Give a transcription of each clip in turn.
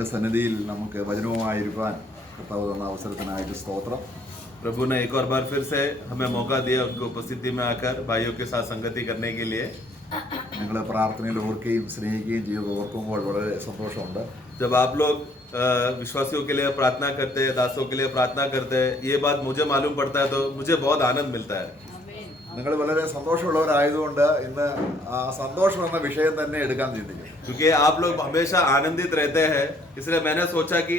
അവൻ്റെ സന്നിധിയിൽ നമുക്ക് വചനവുമായിരിക്കാൻ കർത്താവ് തന്ന അവസരത്തിനായിട്ട് സ്തോത്രം. प्रभु ने एक और बार फिर से हमें मौका दिया उनकी उपस्थिति में आकर भाइयों के साथ संगति करने के लिए. നിങ്ങൾ പ്രാർത്ഥനയിൽ ഓർക്കുകയും സ്നേഹിക്കുകയും ചെയ്ത് ഓർക്കുമ്പോൾ വളരെ സന്തോഷമുണ്ട്. जब आप लोग विश्वासियों के लिए प्रार्थना करते हैं, दासों के लिए प्रार्थना करते हैं, ये बात मुझे मालूम पड़ता है तो मुझे बहुत आनंद मिलता है. നിങ്ങൾ വളരെ സന്തോഷമുള്ളവരായതുകൊണ്ട് ഇന്ന് ആ സന്തോഷം എന്ന വിഷയം തന്നെ എടുക്കാൻ ചിന്തിക്കും. क्योंकि आप लोग हमेशा आनंदित रहते हैं, इसलिए मैंने सोचा कि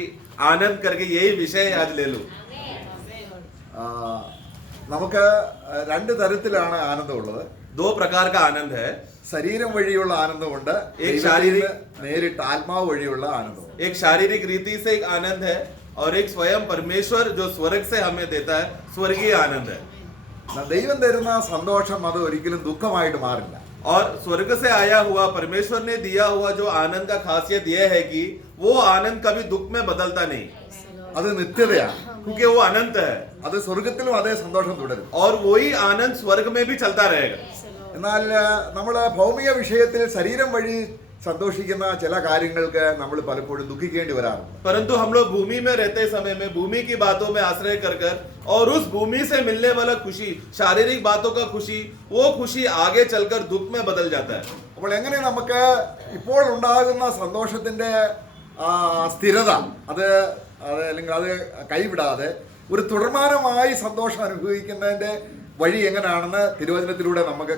आनंद करके यही विषय आज ले लूं. നമുക്ക് രണ്ട് തരത്തിലാണ് ആനന്ദമുള്ളത്. दो प्रकार का आनंद है. ശരീരം വഴിയുള്ള ആനന്ദമുണ്ട്, एक शारीरिक, നേരിട്ട് ആത്മാവ് വഴിയുള്ള ആനന്ദം. एक शारीरिक रीति से एक आनंद है और एक स्वयं परमेश्वर जो स्वर्ग से हमें देता है स्वर्गीय आनंद है. ദൈവം തരുന്ന സന്തോഷം അത് ഒരിക്കലും ദുഃഖമായിട്ട് മാറില്ല. और स्वर्ग से आया हुआ परमेश्वर ने दिया हुआ जो आनंद का खासियत यह है कि वो आनंद कभी दुख में बदलता नहीं. അത് നിത്യതയാണ്. क्योंकि वो अनंत है. അത് സ്വർഗത്തിലും അതേ സന്തോഷം തുടരും. और वही आनंद स्वर्ग में भी चलता रहेगा. എന്നാൽ നമ്മൾ ഭൗമിക വിഷയത്തിൽ ശരീരം വഴി സന്തോഷിക്കുന്ന ചില കാര്യങ്ങൾക്ക് നമ്മൾ പലപ്പോഴും ദുഃഖിക്കേണ്ടി വരാറുണ്ട്. परंतु हम लोग भूमि में रहते समय में भूमि की बातों में आश्रय कर कर और उस भूमि से मिलने वाला खुशी, शारीरिक बातों का खुशी, वो खुशी आगे चलकर दुख में बदल जाता है. അപ്പോൾ എങ്ങനെ നമുക്ക് ഇപ്പോൾ ഉണ്ടാകുന്ന സന്തോഷത്തിന്റെ സ്ഥിരത അത് അല്ലെങ്കിൽ അത് കൈവിടാതെ ഒരു തുടർമാനമായി സന്തോഷം അനുഭവിക്കുന്നതിന്റെ വഴി എങ്ങനെയാണെന്ന് തിരുവചനത്തിലൂടെ നമുക്ക്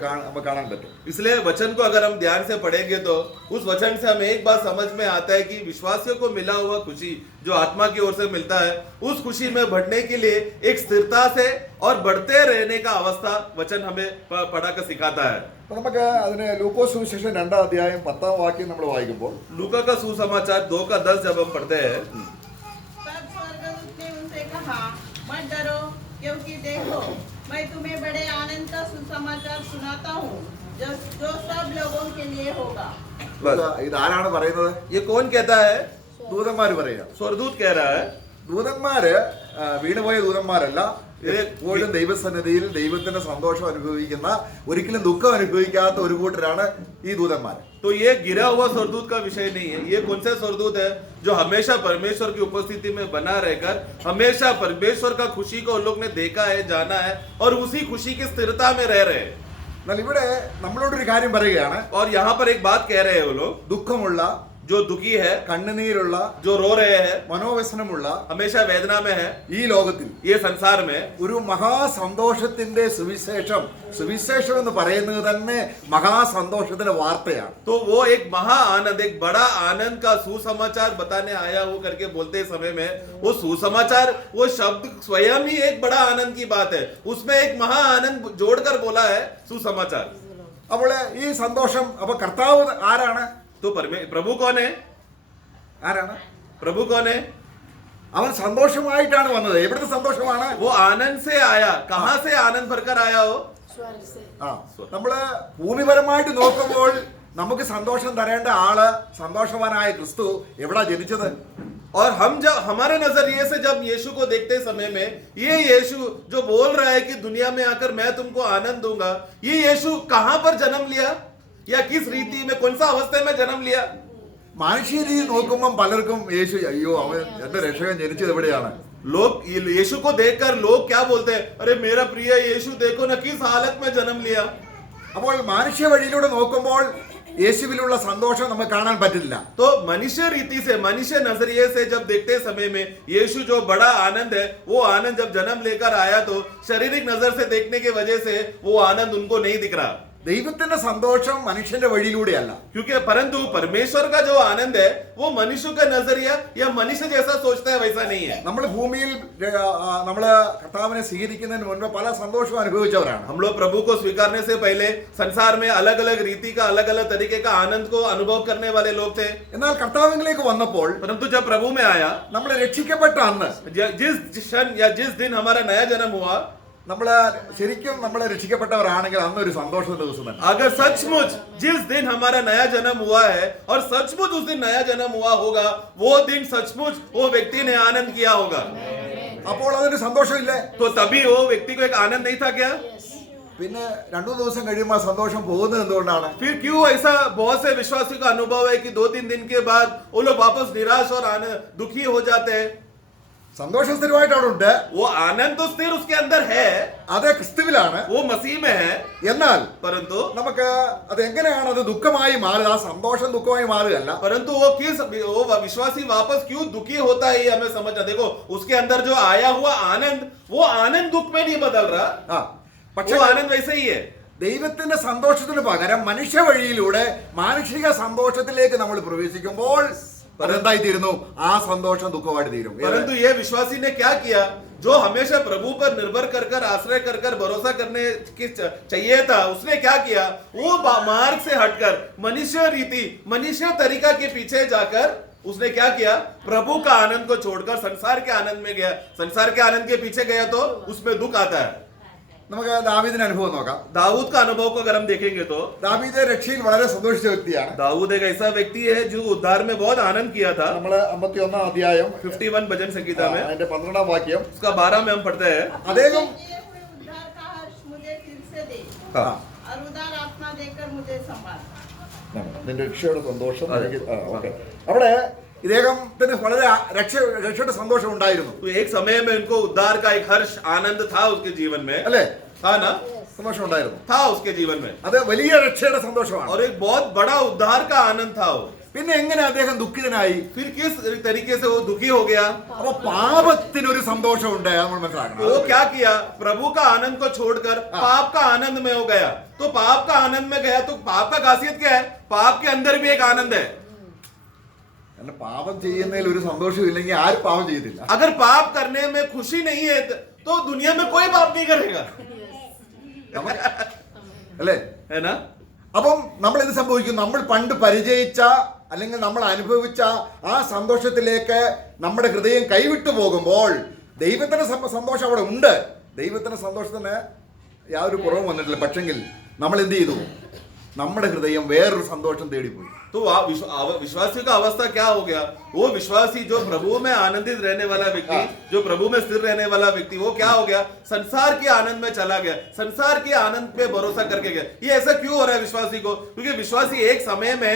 കാണാൻ പറ്റും. इसलिए वचन को अगर हम ध्यान से पढ़ेंगे तो उस वचन से हमें एक बात समझ में आता है कि विश्वासियों को मिला हुआ खुशी जो आत्मा की ओर से मिलता है, उस खुशी में बढ़ने के लिए एक स्थिरता से और बढ़ते रहने का अवस्था वचन हमें पढ़ा कर सिखाता है. നമുക്ക് അതിന് ലൂക്കോസ് സുവിശേഷം 2-ാം അധ്യായം 10-ാം വാക്യം നമ്മൾ വായിക്കുമ്പോൾ लूका का सुसमाचार 2:10 जब हम पढ़ते हैं, तब स्वर्गदूत ने उनसे कहा, मत डरो, क्योंकि देखो मैं तुम्हें बड़े आनंद का सुसमाचार सुनाता हूँ जो सब लोगों के लिए होगा. ഇത് ആരാണ് പറയുന്നത്? ये कौन कहता है? ദൂതന്മാര് പറയുക. स्वर्गदूत कह रहा है. ദൂതന്മാര് വീണുപോയ ദൂതന്മാരല്ല, എപ്പോഴും ദൈവസന്നിധിയിൽ ദൈവത്തിന്റെ സന്തോഷം അനുഭവിക്കുന്ന, ഒരിക്കലും ദുഃഖം അനുഭവിക്കാത്ത ഒരു കൂട്ടരാണ് ഈ ദൂതന്മാർ. तो ये गिरा हुआ स्वर्गदूत का विषय नहीं है. ये कौन सा स्वर्गदूत है जो हमेशा परमेश्वर की उपस्थिति में बना रहकर हमेशा परमेश्वर का खुशी को उन लोग ने देखा है, जाना है और उसी खुशी की स्थिरता में रह रहे हैं. എന്നാൽ ഇവിടെ നമ്മളോടൊരു കാര്യം പറയുകയാണ്. और यहाँ पर एक बात कह रहे हैं वो लोग ദുഃഖമുള്ള, जो दुखी है, കണ്ണുനീരുള്ള, जो रो रहे हैं, മനോവ്യസനമുള്ള हमेशा वेदना में है, ഈ ലോകത്തിൽ ये संसार में ഒരു മഹാസന്തോഷത്തിന്റെ സുവിശേഷം എന്ന് പറയുന്നത് തന്നെ മഹാസന്തോഷത്തിന്റെ വാർത്തയാണ്. तो वो एक महा आनंद, एक बड़ा आनंद का सुसमाचार बताने आया हूं करके बोलते समय में वो सुसमाचार, वो शब्द स्वयं ही एक बड़ा आनंद की बात है. उसमें एक महा आनंद जोड़कर बोला है सुसमाचार. അപ്പോൾ ഈ സന്തോഷം, അപ്പൊ കർത്താവ് ആരാണ്? तो प्रभु कौन है? ആരാണ്? प्रभु कौन है? അവൻ സന്തോഷമായിട്ടാണ് വന്നത്. എവിടുത്തെ സന്തോഷമാണ്? वो आनंद से आया. कहां से आनंद भरकर आया हो? നമ്മള് ഭൂമിപരമായിട്ട് നോക്കുമ്പോൾ നമുക്ക് സന്തോഷം തരേണ്ട ആള്, സന്തോഷവാനായ ക്രിസ്തു എവിടാ ജനിച്ചത്? और हम जब हमारे नजरिए से जब यीशु को देखते समय में ये यीशु जो बोल रहा है कि दुनिया में आकर मैं तुमको आनंद दूंगा, ये यीशु कहां पर जन्म लिया या किस रीति में, कौन सा अवस्था में जन्म लिया? മനുഷ്യ രീതി നോക്കുമ്പോൾ പലർക്കും യേശു, അയ്യോ അവൻ എന്റെ രക്ഷകൻ ജനിച്ചത് എവിടെയാണ്? लोग यीशु को देखकर लोग क्या बोलते हैं, अरे मेरा प्रिय यीशु देखो ना किस हालत में जन्म लिया. അപ്പോൾ മനുഷ്യ വഴിയിലൂടെ നോക്കുമ്പോൾ യേശുവിലുള്ള സന്തോഷം നമുക്ക് കാണാൻ പറ്റില്ല. तो मनुष्य रीति से, मनुष्य नजरिए से जब देखते समय में यीशु जो बड़ा आनंद है, वो आनंद जब जन्म लेकर आया तो शारीरिक नजर से देखने की वजह से वो आनंद उनको नहीं दिख रहा. ദൈവത്തിന്റെ സന്തോഷം മനുഷ്യന്റെ വഴിയിലൂടെയല്ല. क्योंकि परंतु परमेश्वर का जो आनंद है वो मनुष्य का नजरिया या मनुष्य जैसा सोचता है वैसा नहीं है. നമ്മൾ ഭൂമിയിൽ നമ്മള് കർത്താവിനെ സ്വീകരിക്കുന്നതിന് മുൻപ് പല സന്തോഷവും അനുഭവിച്ചവരാണ്. हम लोग प्रभु को स्वीकारने से पहले संसार में अलग अलग रीति का, अलग अलग तरीके का आनंद को अनुभव करने वाले लोग थे. എന്നാൽ കർത്താവിലേക്ക് വന്നപ്പോൾ, परंतु जब प्रभु में आया, നമ്മൾ രക്ഷിക്കപ്പെട്ട അന്ന്, जिस क्षण या जिस दिन हमारा नया जन्म हुआ, നമ്മൾ ശരിക്കും നമ്മൾ രക്ഷിക്കപ്പെട്ടവരാണെങ്കിൽ അന്നൊരു സന്തോഷ ദിവസം തന്നെ. अगर सचमुच जिस दिन हमारा नया जन्म हुआ है और सचमुच उस दिन नया जन्म हुआ होगा, वो दिन सचमुच वो व्यक्ति ने आनंद किया होगा. അപ്പോൾ അതൊരു സന്തോഷമില്ലേ? तो तभी वो व्यक्ति को एक आनंद नहीं था क्या? പിന്നെ 2 ദിവസം കഴിയുമ്പോൾ ആ സന്തോഷം പോകുന്നത് എന്തുകൊണ്ടാണ്? फिर क्यों ऐसा बहुत से विश्वासियों का अनुभव है कि 2-3 दिन के बाद वो लोग वापस निराश और दुखी हो जाते हैं? സന്തോഷം സ്ഥിരമായിട്ട് അവിടെ ഉണ്ട്, वो आनंद तो स्थिर उसके अंदर है, അത് ക്രിസ്തുവിലാണ്. वो मसीह में है, എന്നാൽ परंतु നമുക്ക് അത് എങ്ങനെയാണ് അത് ദുഃഖമായി മാറുക? ആ സന്തോഷം ദുഃഖമായി മാറുകയല്ല. वो विश्वासी वापस क्यों दुखी होता है ये हमें समझना। देखो उसके अंदर जो आया हुआ आनंद, वो आनंद दुख में नहीं बदल रहा, ആ പക്ഷെ वो आनंद वैसे ही है। ദൈവത്തിന്റെ സന്തോഷത്തിന് പകരം മനുഷ്യ വഴിയിലൂടെ മാനുഷിക സന്തോഷത്തിലേക്ക് നമ്മൾ പ്രവേശിക്കുമ്പോൾ അതെന്തായി തീരുന്നു? ആ സന്തോഷം ദുഃഖമായിട്ട് തീരും. परंतु ये विश्वासी ने क्या किया, जो हमेशा प्रभु पर निर्भर कर कर आश्रय कर कर भरोसा करने की चाहिए था, उसने क्या किया, वो मार्ग से हटकर मनुष्य रीति मनुष्य तरीका के पीछे जाकर उसने क्या किया, प्रभु का आनंद को छोड़कर संसार के आनंद में गया। संसार के आनंद के पीछे गया तो उसमें दुख आता है। നമുക്ക് ദാവീദിന്റെ അനുഭവം നോക്കാം. दाऊद का अनुभव को अगर हम देखेंगे तो ദാവീദ് രക്ഷയിൽ വളരെ സന്തോഷിച്ച വ്യക്തിയാണ്. दाऊद एक ऐसा व्यक्ति है जो उद्धार में बहुत आनंद किया था। നമ്മള് 51 അധ്യായം 51 भजन संगीता में അതിന്റെ 12 വാക്യം, उसका 12 में हम पढ़ते हैं, അദ്ദേഹം किए हुए उद्धार का हर्ष मुझे फिर से दे ആ, और उदार आत्मा देकर मुझे संभाल। നിന്റെ രക്ഷയുടെ സന്തോഷം എനിക്ക്- ആ, ഓക്കേ. അവിടെ ഇദ്ദേഹത്തിന് വളരെ രക്ഷയുടെ സന്തോഷം ഉണ്ടായിരുന്നു, तो एक समय में उनको उद्धार का एक हर्ष आनंद था उसके जीवन में, അല്ലേ? था ना, സന്തോഷം ഉണ്ടായിരുന്നു. था उसके जीवन में, അത് വലിയ രക്ഷയുടെ സന്തോഷമാണ്. और एक बहुत बड़ा उद्धार का आनंद था वो। പിന്നെ എങ്ങനെ അദ്ദേഹം ദുഃഖിതനായി? फिर किस तरीके से वो दुखी हो गया? അപ്പൊ പാപത്തിനൊരു സന്തോഷമുണ്ട്, നമ്മൾ മനസ്സിലാക്കണം. वो क्या किया, प्रभु का आनंद को छोड़कर पाप का आनंद में हो गया। तो पाप का आनंद में गया तो पाप का खासियत क्या है, पाप के अंदर भी एक आनंद है। അല്ല, പാപം ചെയ്യുന്നതിൽ ഒരു സന്തോഷം ഇല്ലെങ്കിൽ ആരും പാപം ചെയ്തില്ല. अगर पाप करने में खुशी नहीं है तो दुनिया में कोई पाप नहीं करेगा, അല്ലേ? है ना। അപ്പം നമ്മൾ എന്ത് സംഭവിക്കും? നമ്മൾ പണ്ട് പരിചയിച്ച അല്ലെങ്കിൽ നമ്മൾ അനുഭവിച്ച ആ സന്തോഷത്തിലേക്ക് നമ്മുടെ ഹൃദയം കൈവിട്ടു പോകുമ്പോൾ ദൈവത്തിന്റെ സന്തോഷം അവിടെ ഉണ്ട്. ദൈവത്തിന്റെ സന്തോഷത്തിന് യാതൊരു കുറവും വന്നിട്ടില്ല. പക്ഷെങ്കിൽ നമ്മൾ എന്ത് ചെയ്തു? നമ്മുടെ ഹൃദയം വേറൊരു സന്തോഷം തേടിപ്പോയി. तो विश्वासी का अवस्था क्या हो गया, वो विश्वासी जो प्रभु में आनंदित रहने वाला व्यक्ति, जो प्रभु में स्थिर रहने वाला व्यक्ति, वो क्या हो गया, संसार के आनंद में चला गया, संसार के आनंद पे भरोसा करके गया। ये ऐसा क्यों हो रहा है विश्वासी को? क्योंकि विश्वासी एक समय में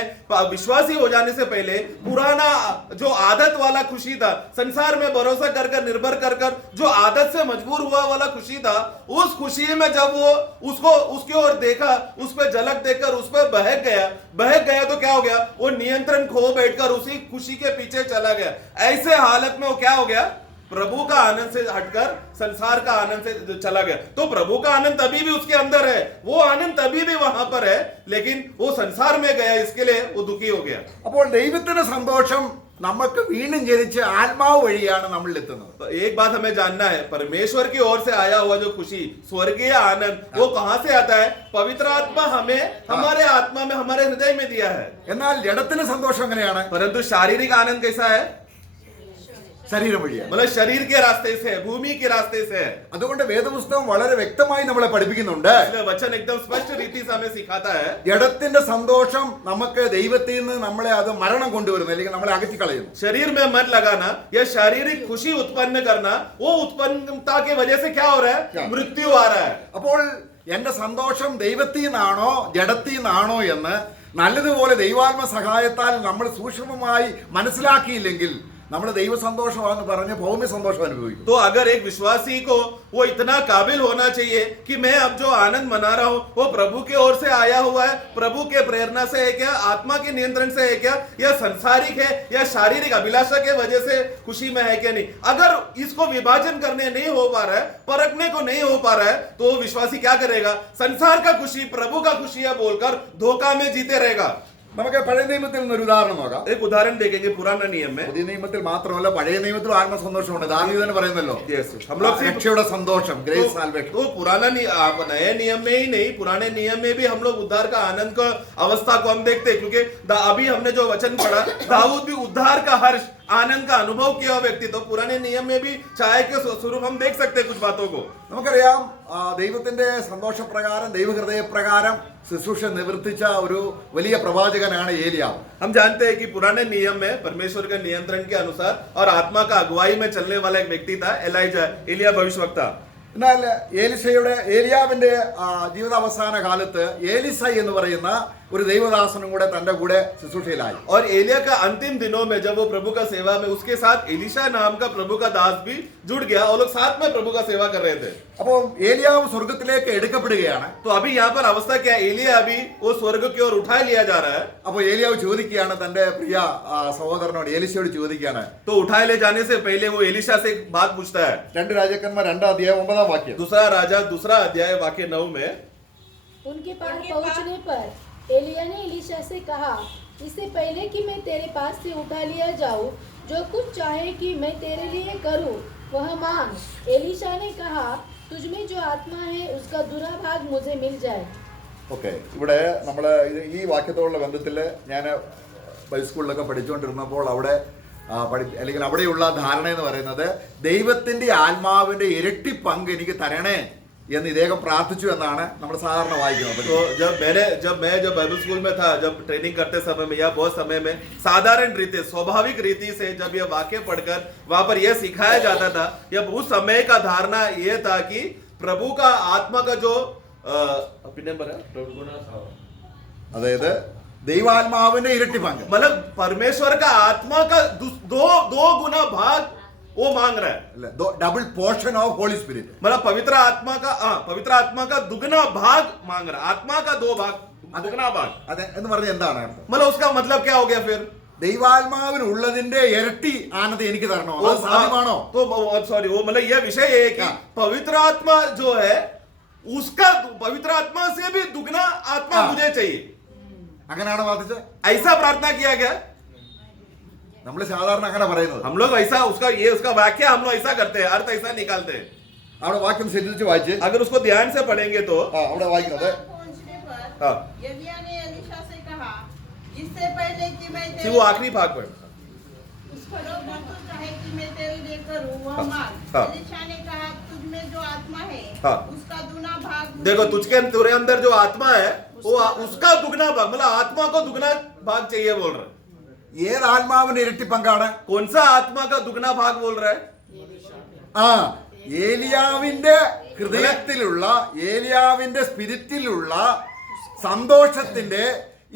विश्वासी हो जाने से पहले पुराना जो आदत वाला खुशी था, संसार में भरोसा कर कर निर्भर कर कर जो आदत से मजबूर हुआ वाला खुशी था, उस खुशी में जब वो उसको उसकी ओर देखा, उस पर झलक देखकर उस पर बहक गया तो क्या हो गया, वो नियंत्रण खो बैठकर उसी खुशी के पीछे चला गया। ऐसे हालत में वो क्या हो गया, प्रभु का आनंद से हटकर संसार का आनंद से चला गया। तो प्रभु का आनंद अभी भी उसके अंदर है, वो आनंद अभी भी वहां पर है, लेकिन वो संसार में गया, इसके लिए वो दुखी हो गया। അപ്പോൾ ദൈവത്തിന്റെ സന്തോഷം നമുക്ക് വീണ്ടും ജനിച്ച് ആത്മാവ് വഴിയാണ് നമ്മളിൽ എത്തുന്നത്. तो एक बात हमें जानना है, परमेश्वर की ओर से आया हुआ जो खुशी, स्वर्गीय आनंद, वो कहां से आता है? पवित्र आत्मा हमें हमारे आत्मा में, हमारे हृदय में दिया है। എന്നാൽ ജഡത്തിന്റെ സന്തോഷം എങ്ങനെയാണ്? परंतु शारीरिक आनंद कैसा है? ശരീരം വഴിയാണ്. मतलब शरीर के रास्ते से है, भूमि के रास्ते से है। അതുകൊണ്ട് വേദപുസ്തകം വളരെ വ്യക്തമായി നമ്മളെ പഠിപ്പിക്കുന്നുണ്ട്. इसलिए वचन एकदम स्पष्ट रीति से हमें सिखाता है, ജഡത്തിന്റെ സന്തോഷം നമുക്ക് ദൈവത്തിൽ നിന്ന് നമ്മളെ അത് മരണം കൊണ്ടുവരുന്നു, അല്ലെങ്കിൽ നമ്മളെ അകറ്റി കളയുന്നു. शरीर में मन लगाना या शारीरिक खुशी उत्पन्न करना, वो उत्पन्नता की वजह से क्या हो रहा है, क्या? मृत्यु आ रहा है। അപ്പോൾ എന്റെ സന്തോഷം ദൈവത്തിൽ നിന്നാണോ ജഡത്തിൽ നിന്നാണോ എന്ന് നല്ലതുപോലെ ദൈവാത്മ സഹായത്താൽ നമ്മൾ സൂക്ഷ്മമായി മനസ്സിലാക്കിയില്ലെങ്കിൽ നമ്മൾ ദൈവ സന്തോഷമാണെന്ന് പറഞ്ഞ് ഭൗമ്യ സന്തോഷം അനുഭവിക്കും. तो अगर एक विश्वासी को वो इतना काबिल होना चाहिए कि मैं अब जो आनंद मना रहा हूं वो प्रभु की ओर से आया हुआ है, प्रभु के प्रेरणा से है क्या, आत्मा के नियंत्रण से है क्या, या सांसारिक है या शारीरिक अभिलाषा के वजह से खुशी में है क्या नहीं। अगर इसको विभाजन करने नहीं हो पा रहा है, परखने को नहीं हो पा रहा है, तो वो विश्वासी क्या करेगा, संसार का खुशी प्रभु का खुशी है बोलकर धोखा में जीते रहेगा। നമുക്ക് പഴയ നിയമത്തിൽ നിന്നൊരു ഉദാഹരണം നോക്കാം. एक उदाहरण देखेंगे पुराना नियम में। പുതിയ നിയമത്തിൽ മാത്രമല്ല പഴയ നിയമത്തിലും ആത്മസന്തോഷമുണ്ട്. ദാവീദ് തന്നെ പറയുന്നല്ലോ, हम लोग सिर्फ രക്ഷയുടെ സന്തോഷം, ഗ്രേസ് സാൽവേഷൻ. तो पुराना नए नियम में ही नहीं, पुराने नियम में भी हम लोग उद्धार का आनंद का अवस्था को हम देखते हैं, क्योंकि अभी हमने जो वचन पढ़ा, दाऊद भी उद्धार का हर्ष आनंद का अनुभव किया हुआ व्यक्ति, तो पुराने नियम में भी छाया के स्वरूप हम देख सकते हैं कुछ बातों को। നമുക്കറിയാം, ദൈവത്തിന്റെ സന്തോഷപ്രകാരം ദൈവഹൃദയപ്രകാരം ശുശ്രൂഷ നിവർത്തിച്ച ഒരു വലിയ പ്രവാചകനാണ് ഏലിയാവ്. हम जानते हैं कि पुराने नियम में परमेश्वर के नियंत्रण के अनुसार और आत्मा का अगुवाई में चलने वाला एक व्यक्ति था एलिया भविष्यवक्ता। എന്നാൽ ഏലിയാവിന്റെ ജീവിതാവസാന കാലത്ത് ഏലിസൈ എന്ന് പറയുന്ന ഒരു ദൈവദാസനും കൂടെ തന്റെ കൂടെ ശുശ്രൂഷയിലായി. और एलिया का अंतिम दिनों में जब वो प्रभु का सेवा में उसके साथ एलिशा नाम का प्रभु का दास भी जुड़ गया और लोग साथ में प्रभु का सेवा कर रहे थे. അപ്പോൾ ഏലിയാവ് സ്വർഗത്തിലേക്ക് എടുക്കപ്പെടുകയാണ്. तो अभी यहाँ पर अवस्था क्या है? एलिया अभी वो स्वर्ग की ओर उठा लिया जा रहा है. അപ്പോൾ ഏലിയാവ് ചോദിക്കുകയാണ്, തന്റെ പ്രിയ സഹോദരനോട് ഏലിശയോട് ചോദിക്കുകയാണ്. तो उठाए ले जाने से पहले वो एलिशा से एक बात पूछता है. 2 രാജാക്കന്മാർ 2 അധ്യായം 9 വാക്യം. दूसरा राजा 2 अध्याय वाक्य 9 में उनके पास पहुंचने पर एलिया ने एलीशा से कहा, इससे पहले कि मैं तेरे पास से उठा लिया जाऊं, जो कुछ चाहे कि मैं तेरे लिए करूं वह मांग. एलीशा ने कहा, तुझ में जो आत्मा है उसका दूसरा भाग मुझे मिल जाए. ഓക്കെ, ഇവിടെ നമ്മൾ ഈ വാക്യത്തോടുള്ള ബന്ധത്തിൽ ഞാൻ ബൈസ്കൂളിലൊക്കെ പഠിച്ചുകൊണ്ടിരുന്നപ്പോൾ അവിടെ അല്ലെങ്കിൽ അവിടെയുള്ള ധാരണ എന്ന് പറയുന്നത് ദൈവത്തിന്റെ ആത്മാവിന്റെ ഇരട്ടി പങ്ക് എനിക്ക് തരണേ എന്ന് ഇദ്ദേഹം പ്രാർത്ഥിച്ചു എന്നാണ് നമ്മൾ സാധാരണ വായിക്കുന്നത്. तो जब मैं बाइबल स्कूल में था, जब ट्रेनिंग करते समय में या बहुत समय में साधारण रीति स्वाभाविक रीति से जब यह वाक्य पढ़कर वहां पर यह सिखाया जाता था, जब उस समय का धारणा यह था कि प्रभु का आत्मा का जो അതായത് ദൈവാത്മാവിന്റെ ഇരട്ടി പങ്ക്, मतलब परमेश्वर का आत्मा का दो गुना भाग वो मांग रहा है. Double portion of Holy Spirit. मतलब पवित्र आत्मा का दुगना भाग मांग रहा है. आत्मा का 2 भाग, दुगना भाग. അതെ എന്ന് പറഞ്ഞ എന്താണ് അർത്ഥം? मतलब उसका मतलब क्या हो गया फिर? ദൈവാത്മാവിനുള്ളതിന്റെ ഇരട്ടി ആനന്ദ എനിക്ക് തരണോ? അത് സാധ്യമാണോ? तो सॉरी, वो मतलब यह विषय है कि पवित्र आत्मा जो है उसका पवित्र आत्मा से भी दुगना आत्मा मुझे चाहिए. അങ്ങനെയാണോ പ്രാർത്ഥിച്ചത്? ऐसा प्रार्थना किया गया. നമ്മൾ സാധാരണ അങ്ങനെ പറയുന്നത്. हम लोग ऐसा उसका व्याख्या हम लोग ऐसा करते हैं, अर्थ ऐसा निकालते हैं. അവിടെ വാക്യം ശ്രദ്ധിച്ച് വായിച്ച് अगर उसको ध्यान से पढ़ेंगे तो അവിടെ വായിക്കുന്നത് पहुंचने हाँ. पर एलिया ने एलीशा से कहा, इससे पहले कि मैं फिर वो आखिरी भाग पढ़. उसको जो चाहे कि मैं तेरे लिए करूं वह हाँ. मांग. हाँ. एलीशा ने कहा, तुझ में जो आत्मा है हाँ. उसका दूना भाग देखो, तेरे अंदर जो आत्मा है वो उसका दुगना भाग, मतलब आत्मा को दुगना भाग चाहिए बोल रहा है. ഏത് ആത്മാവിന്റെ ഇരട്ടി പങ്കാണ്? कौन सा आत्मा का दुगना भाग बोल रहा है? ഏലിയാവിന്റെ ഹൃദയത്തിലുള്ള ഏലിയാവിന്റെ സ്പിരിറ്റിലുള്ള സന്തോഷത്തിന്റെ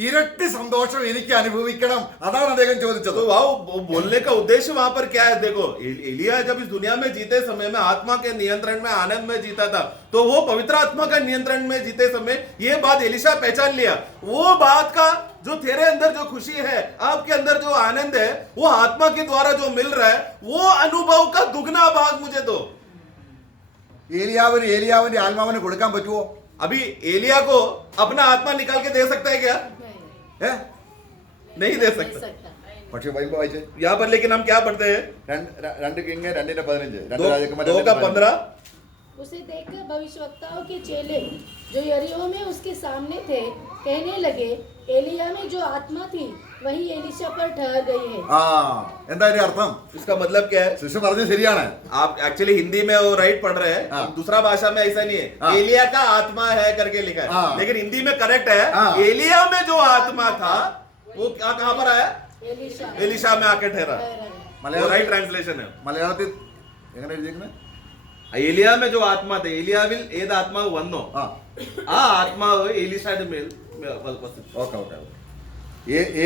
ഇരട്ടി സന്തോഷം എനിക്ക് അനുഭവിക്കണം. അതാണ് അദ്ദേഹം ചോദിച്ചത്. तो वाओ, बोलने का उद्देश्य वहां पर क्या है? देखो, एलिया जब इस दुनिया में जीते समय में आत्मा के नियंत्रण में आनंद में जीता था, तो वो पवित्र आत्मा का नियंत्रण में जीते समय ये बात एलिशा पहचान लिया. वो बात का जो तेरे अंदर जो खुशी है, आपके अंदर जो आनंद है, वो आत्मा के द्वारा जो मिल रहा है, वो अनुभव का दुगना भाग मुझे दो. ഏലിയാവിന്റെ ആത്മാവിനെ കൊടുക്കാൻ പറ്റുമോ? अभी एलिया को अपना आत्मा निकाल के दे सकता है क्या? नहीं दे सकता. പക്ഷെ ബൈബിൾ വായിച്ചേ. यहाँ पर लेकिन हम क्या पढ़ते हैं? 2 കിങ് 2:15 2 का 15. उसे देखकर भविष्यवक्ताओं के चेले जो यरीहो में उसके सामने थे कहने लगे, एलिया में जो आत्मा थी वही एलीशा पर ठहर गई है. എന്താ ഇതിന്റെ അർത്ഥം? इसका मतलब क्या है? ശിശു പറഞ്ഞത് ശരിയാണ്. आप एक्चुअली हिंदी में वो राइट पढ़ रहे हैं, हाँ. दूसरा भाषा में ऐसा नहीं है. हाँ. एलिया का आत्मा है करके लिखा है, हाँ. लेकिन हिंदी में करेक्ट है. हाँ. एलिया में जो आत्मा था वो कहाँ पर आया? एलीशा एलिशा में आके ठहरा. वो राइट ट्रांसलेशन है. മലയാളത്തിൽ എങ്ങനെ എഴുതിയിരിക്കുന്നത്? एलिया में जो आत्मा थे, एलियाविल ഏത് ആത്മാവ് വന്നോ ആ ആത്മാവ് എലീശയുടെ മേൽ ഓക്കെ.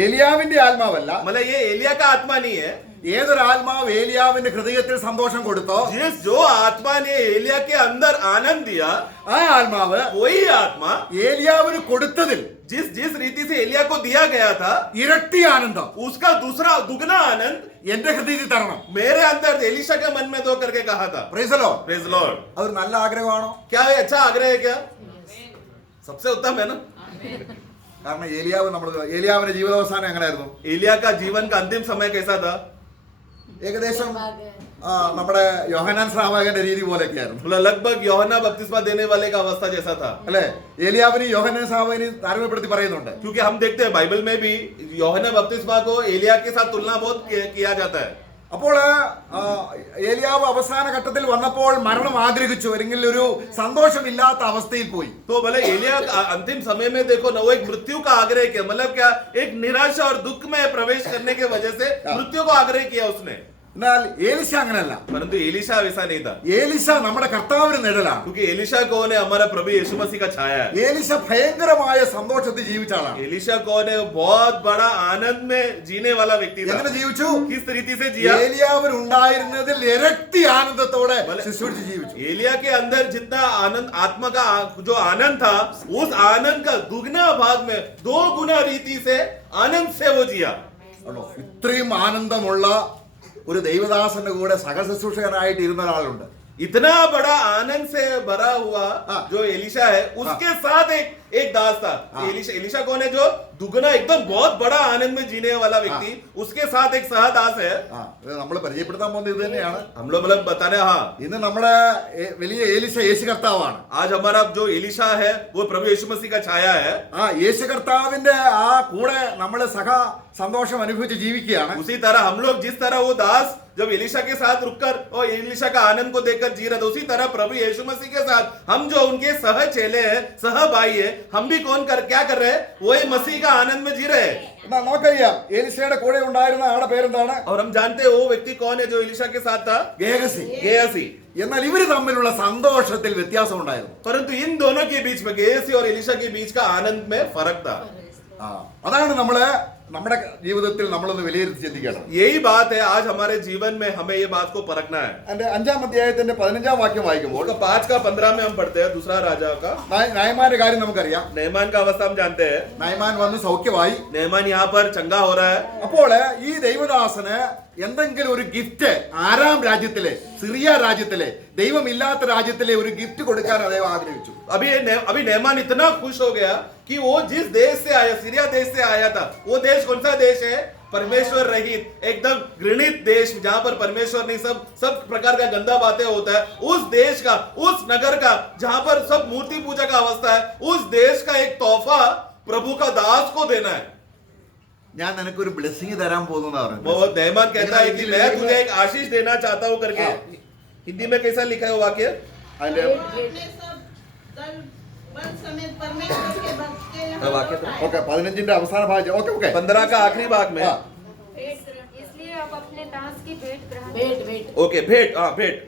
ഏലിയാവിന്റെ ആത്മാവല്ല, मतलब ये एलिया का आत्मा नहीं है. ഏതൊരു ആത്മാവ് ഏലിയാവിന്റെ ഹൃദയത്തിൽ സന്തോഷം കൊടുത്തോ जो आत्मा ने एलिया के अंदर आनंद दिया, ആ ആത്മാവ് वही आत्मा ഏലിയാവിന് കൊടുത്തതിൽ जिस रीति से एलिया को दिया गया था, ഇരട്ടി ആനന്ദം उसका दूसरा दुगना आनंद എന്റെ ഹൃദയത്തിൽ തരണം. मेरे अंदर एलिशा के मन में दो करके कहा था. Praise the Lord. Praise Lord. അതൊരു നല്ല ആഗ്രഹമാണോ? क्या ये अच्छा आग्रह है क्या? सबसे उत्तम है ना. കാരണം ഏലിയാവിന്റെ ജീവിതാവസാനം എങ്ങനെയായിരുന്നു? एलिया का जीवन का अंतिम समय कैसा था? ഏകദേശം നമ്മുടെ യോഹന്നാൻ സ്നാപകന്റെ രീതി പോലെയൊക്കെ ആയിരുന്നു. मतलब लगभग यूहन्ना बपतिस्मा देने वाले का अवस्था जैसा था. അല്ലെ? ഏലിയാവിന് യോഹന്നാൻ സ്നാപകനെ താരതമ്യപ്പെടുത്തി പറയുന്നുണ്ട്. क्योंकि हम देखते हैं बाइबल में भी यूहन्ना बपतिस्मा को एलिया के साथ तुलना बहुत किया जाता है. അപ്പോൾ ഏലിയാവ് അവസാന ഘട്ടത്തിൽ വന്നപ്പോൾ മരണം ആഗ്രഹിച്ചു, അല്ലെങ്കിൽ ഒരു സന്തോഷമില്ലാത്ത അവസ്ഥയിൽ പോയി. तो भले एलिया अंतिम समय में देखो ना, वो एक मृत्यु का आग्रह किया. मतलब क्या? एक निराशा और दुख में प्रवेश करने के वजह से मृत्यु को आग्रह किया उसने. എന്നാൽ ഏലിശ അങ്ങനല്ല. परंतु एलिशा वैसा नहीं था, ഏലിശ നമ്മുടെ കർത്താവിന് നിഴലാണ്. क्योंकि एलिशा कौन है? हमारा प्रभु यीशु मसीह का छाया है। ഏലിശ ഭയങ്കരമായ സന്തോഷത്തിൽ ജീവിച്ച ആളാണ്. एलिशा कौन है? बहुत बड़ा आनंद में जीने वाला व्यक्ति था। എങ്ങനെ ജീവിച്ചു? किस तरीके से जिया? ഏലിയാവിന് ഉണ്ടായിരുന്നതിൽ ഇരട്ടി ആനന്ദത്തോടെ ശുശ്രൂഷിച്ച് ജീവിച്ചു. एलिया के अंदर जितना आनंद, आत्मा का जो आनंद था, उस आनंद का दुगना भाग में 2 गुना रीति से आनंद से वो जिया। ആണോ? ഇത്രയും ആനന്ദമുള്ള ഒരു ദൈവദാസന്റെ കൂടെ സഹശുശ്രൂഷകനായിട്ട് ഇരുന്ന ഒരാളുണ്ട്. इतना बड़ा आनंद से भरा हुआ जो एलिशा है, उसके साथ एक दास था। एलिशा कौन है? जो दुगना एकदम बहुत बड़ा आनंद में जीने वाला व्यक्ति, उसके साथ एक सहदास है। നമ്മൾ പരിചയപ്പെടുത്താൻ പോകുന്നത് ഇത് തന്നെയാണ്. हम लोग मतलब बता रहे हैं, हाँ, ഇന്ന് നമ്മുടെ വലിയ ഏലിശ യേശു കർത്താവാണ്. आज हमारा जो एलिशा है वो प्रभु यीशु मसीह का छाया है। യേശു കർത്താവിന്റെ ആ കൂടെ നമ്മൾ സന്തോഷം അനുഭവിച്ച് ജീവിക്കുകയാണ്. उसी तरह हम लोग, जिस तरह वो दास जब एलिशा के साथ रुककर और एलिशा का आनंद को देखकर जी रहे थे, उसी तरह प्रभु यीशु मसीह के साथ हम जो उनके सह चेले हैं, सह भाई है, हम भी क्या कर रहे हैं? वही मसीह का आनंद में जी रहे हैं। എന്നാ നമുക്കറിയാം ഏലിശയുടെ കൂടെ ഉണ്ടായിരുന്ന ആളുടെ പേരെന്താണ്? और हम जानते हैं वो व्यक्ति कौन है जो एलिशा के साथ था? ഗേഹസി. गेहसी। എന്നാൽ ഇവര് തമ്മിലുള്ള സന്തോഷത്തിൽ വ്യത്യാസം ഉണ്ടായിരുന്നു. परंतु इन दोनों के बीच में, गेहसी और एलिशा के बीच का आनंद में फर्क था। അതാണ് നമ്മുടെ ജീവിതത്തിൽ നമ്മളൊന്ന് വിലയിരുത്തി ചിന്തിക്കണം. यही बात है, आज हमारे जीवन में हमें ये बात को परखना है। എന്റെ 5-ാം അധ്യായത്തിന്റെ 15-ാം വാക്യം വായിക്കുമ്പോൾ 5 का 15 में हम पढ़ते हैं दूसरा राजा का। നയമാന്റെ കാര്യം നമുക്കറിയാം. नेमान का अवस्था हम जानते हैं। നയമാൻ വന്ന് സൗഖ്യമായി. नेमान यहाँ पर चंगा हो रहा है। അപ്പോൾ ഈ ദൈവദാസന് എന്തെങ്കിലും ഒരു ഗിഫ്റ്റ് ആരാം രാജ്യത്തിലെ, സിറിയ രാജ്യത്തിലെ, ദൈവമില്ലാത്ത രാജ്യത്തിലെ ഒരു ഗിഫ്റ്റ് കൊടുക്കാൻ അദ്ദേഹം ആഗ്രഹിച്ചു. अभी नेमान इतना खुश हो गया कि वो जिस देश से आया, सीरिया देश से आया था, वो देश कौन सा देश है? परमेश्वर रहित, एकदम घृणित देश, जहां पर परमेश्वर नहीं, सब प्रकार का गंदा बातें होता है, उस देश का, उस नगर का, जहां पर सब मूर्ति पूजा का अवस्था है, उस देश का एक तोहफा प्रभु का दास को देना है। ഞാൻ നിനക്കൊരു ബ്ലെസ്സിങ് തരാൻ പോകുന്നു. वो नेमान कहता है कि मैं तुझे एक आशीष देना चाहता हूं करके। हिंदी में कैसा लिखा है वो वाक्य? अपने सब दल बल समेत परमेश्वर के भक्त के यहाँ वाक्य तो? ഓക്കെ 15-ന്റെ അവസാന ഭാഗം. ഓക്കെ 15 का आखिरी भाग में। इसलिए आप अपने दास की भेंट ग्रहण ओके, भेंट, हाँ भेंट,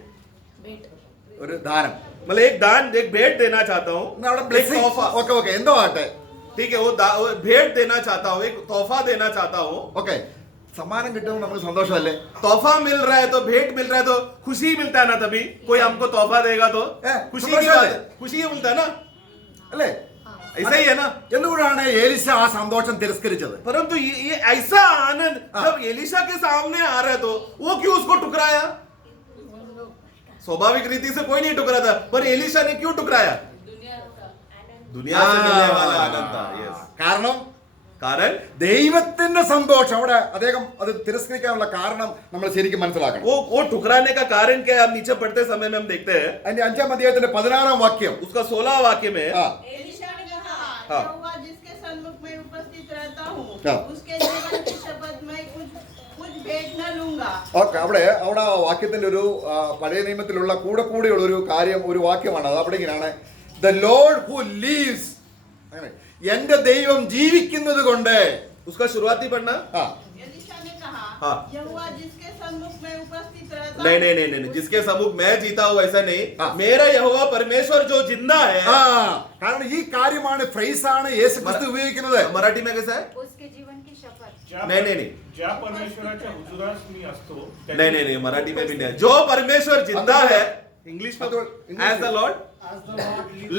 ഒരു ദാനം. मतलब एक दान, एक भेंट देना चाहता हूँ, അവിടെ एक ബ്ലെസ്സിങ്. तोहफा। ഓക്കെ എന്തോ ആട്ടെ. ठीक है, वो भेंट देना चाहता हूँ, एक तोहफा देना चाहता हूँ। ഓക്കെ സമ്മാനം കിട്ടുമ്പോൾ നമുക്ക് സന്തോഷമല്ലേ? तोहफा मिल रहा है तो, भेंट मिल रहा है तो खुशी मिलता है ना। तभी कोई हमको तोहफा देगा तो खुशी की बात है, खुशी मिलता है ना, അല്ലേ? ऐसा ही है ना। എന്തുകൊണ്ടാണ് ഏലിശ ആ സന്തോഷം തിരസ്കരിച്ചത്? परंतु ये ऐसा आनंद जब एलिशा के सामने आ रहा है तो वो क्यों उसको टुकराया? स्वाभाविक रीति से कोई नहीं टुकरा था, पर एलिशा ने क्यों टुकराया? दुनिया से मिलने वाला आनंद था। यस, കാരണം कारण ദൈവത്തിന്റെ സന്തോഷം. അവിടെ അദ്ദേഹം അത് തിരസ്കരിക്കാനുള്ള കാരണം നമ്മൾ ശരിക്കും മനസ്സിലാക്കണം. वो ठुकराने का कारण क्या है? हम नीचे पढ़ते समय में हम देखते हैं അതിന്റെ 5-ാം അധ്യായത്തിന്റെ 16-ാം വാക്യം. उसका 16 वाक्य में। एलिशा ने कहा, हाँ। यहोवा जिसके सन्मुख में उपस्थित रहता हूँ, हाँ। उसके जीवन की शपथ मैं कुछ भेंट न लूंगा। ഓക്കെ അവിടെ ആ വാക്യത്തിന്റെ ഒരു പഴയ നിയമത്തിലുള്ള കൂടെയുള്ള ഒരു കാര്യം, ഒരു വാക്യമാണ് അത്. അവിടെ ഇങ്ങനെയാണ്, ദ ലോർഡ് ഹു ലീവ്സ്, എന്റെ ദൈവം ജീവിക്കുന്നത് കൊണ്ട്. उसका शुरुआती पढ़ना। एलिशा ने कहा, हाँ। यहोवा जिसके सन्मुख में उपस्थित रहता नहीं, जिसके सम्मुख मैं जीता हूँ ऐसा नहीं। हाँ। मेरा यहोवा परमेश्वर जो जिंदा है। കാരണം ഈ കാര്യമാണ്, ഫ്രേസ് ആണ് യേശു ക്രിസ്തു ഉപയോഗിക്കുന്നത്. मराठी में कैसा है? उसके जीवन की शपथ नहीं, ज्या परमेश्वराच्या हुजुरास मी असतो नहीं, मराठी में भी नहीं। जो परमेश्वर जिंदा है, इंग्लिश में तो एज द लॉर्ड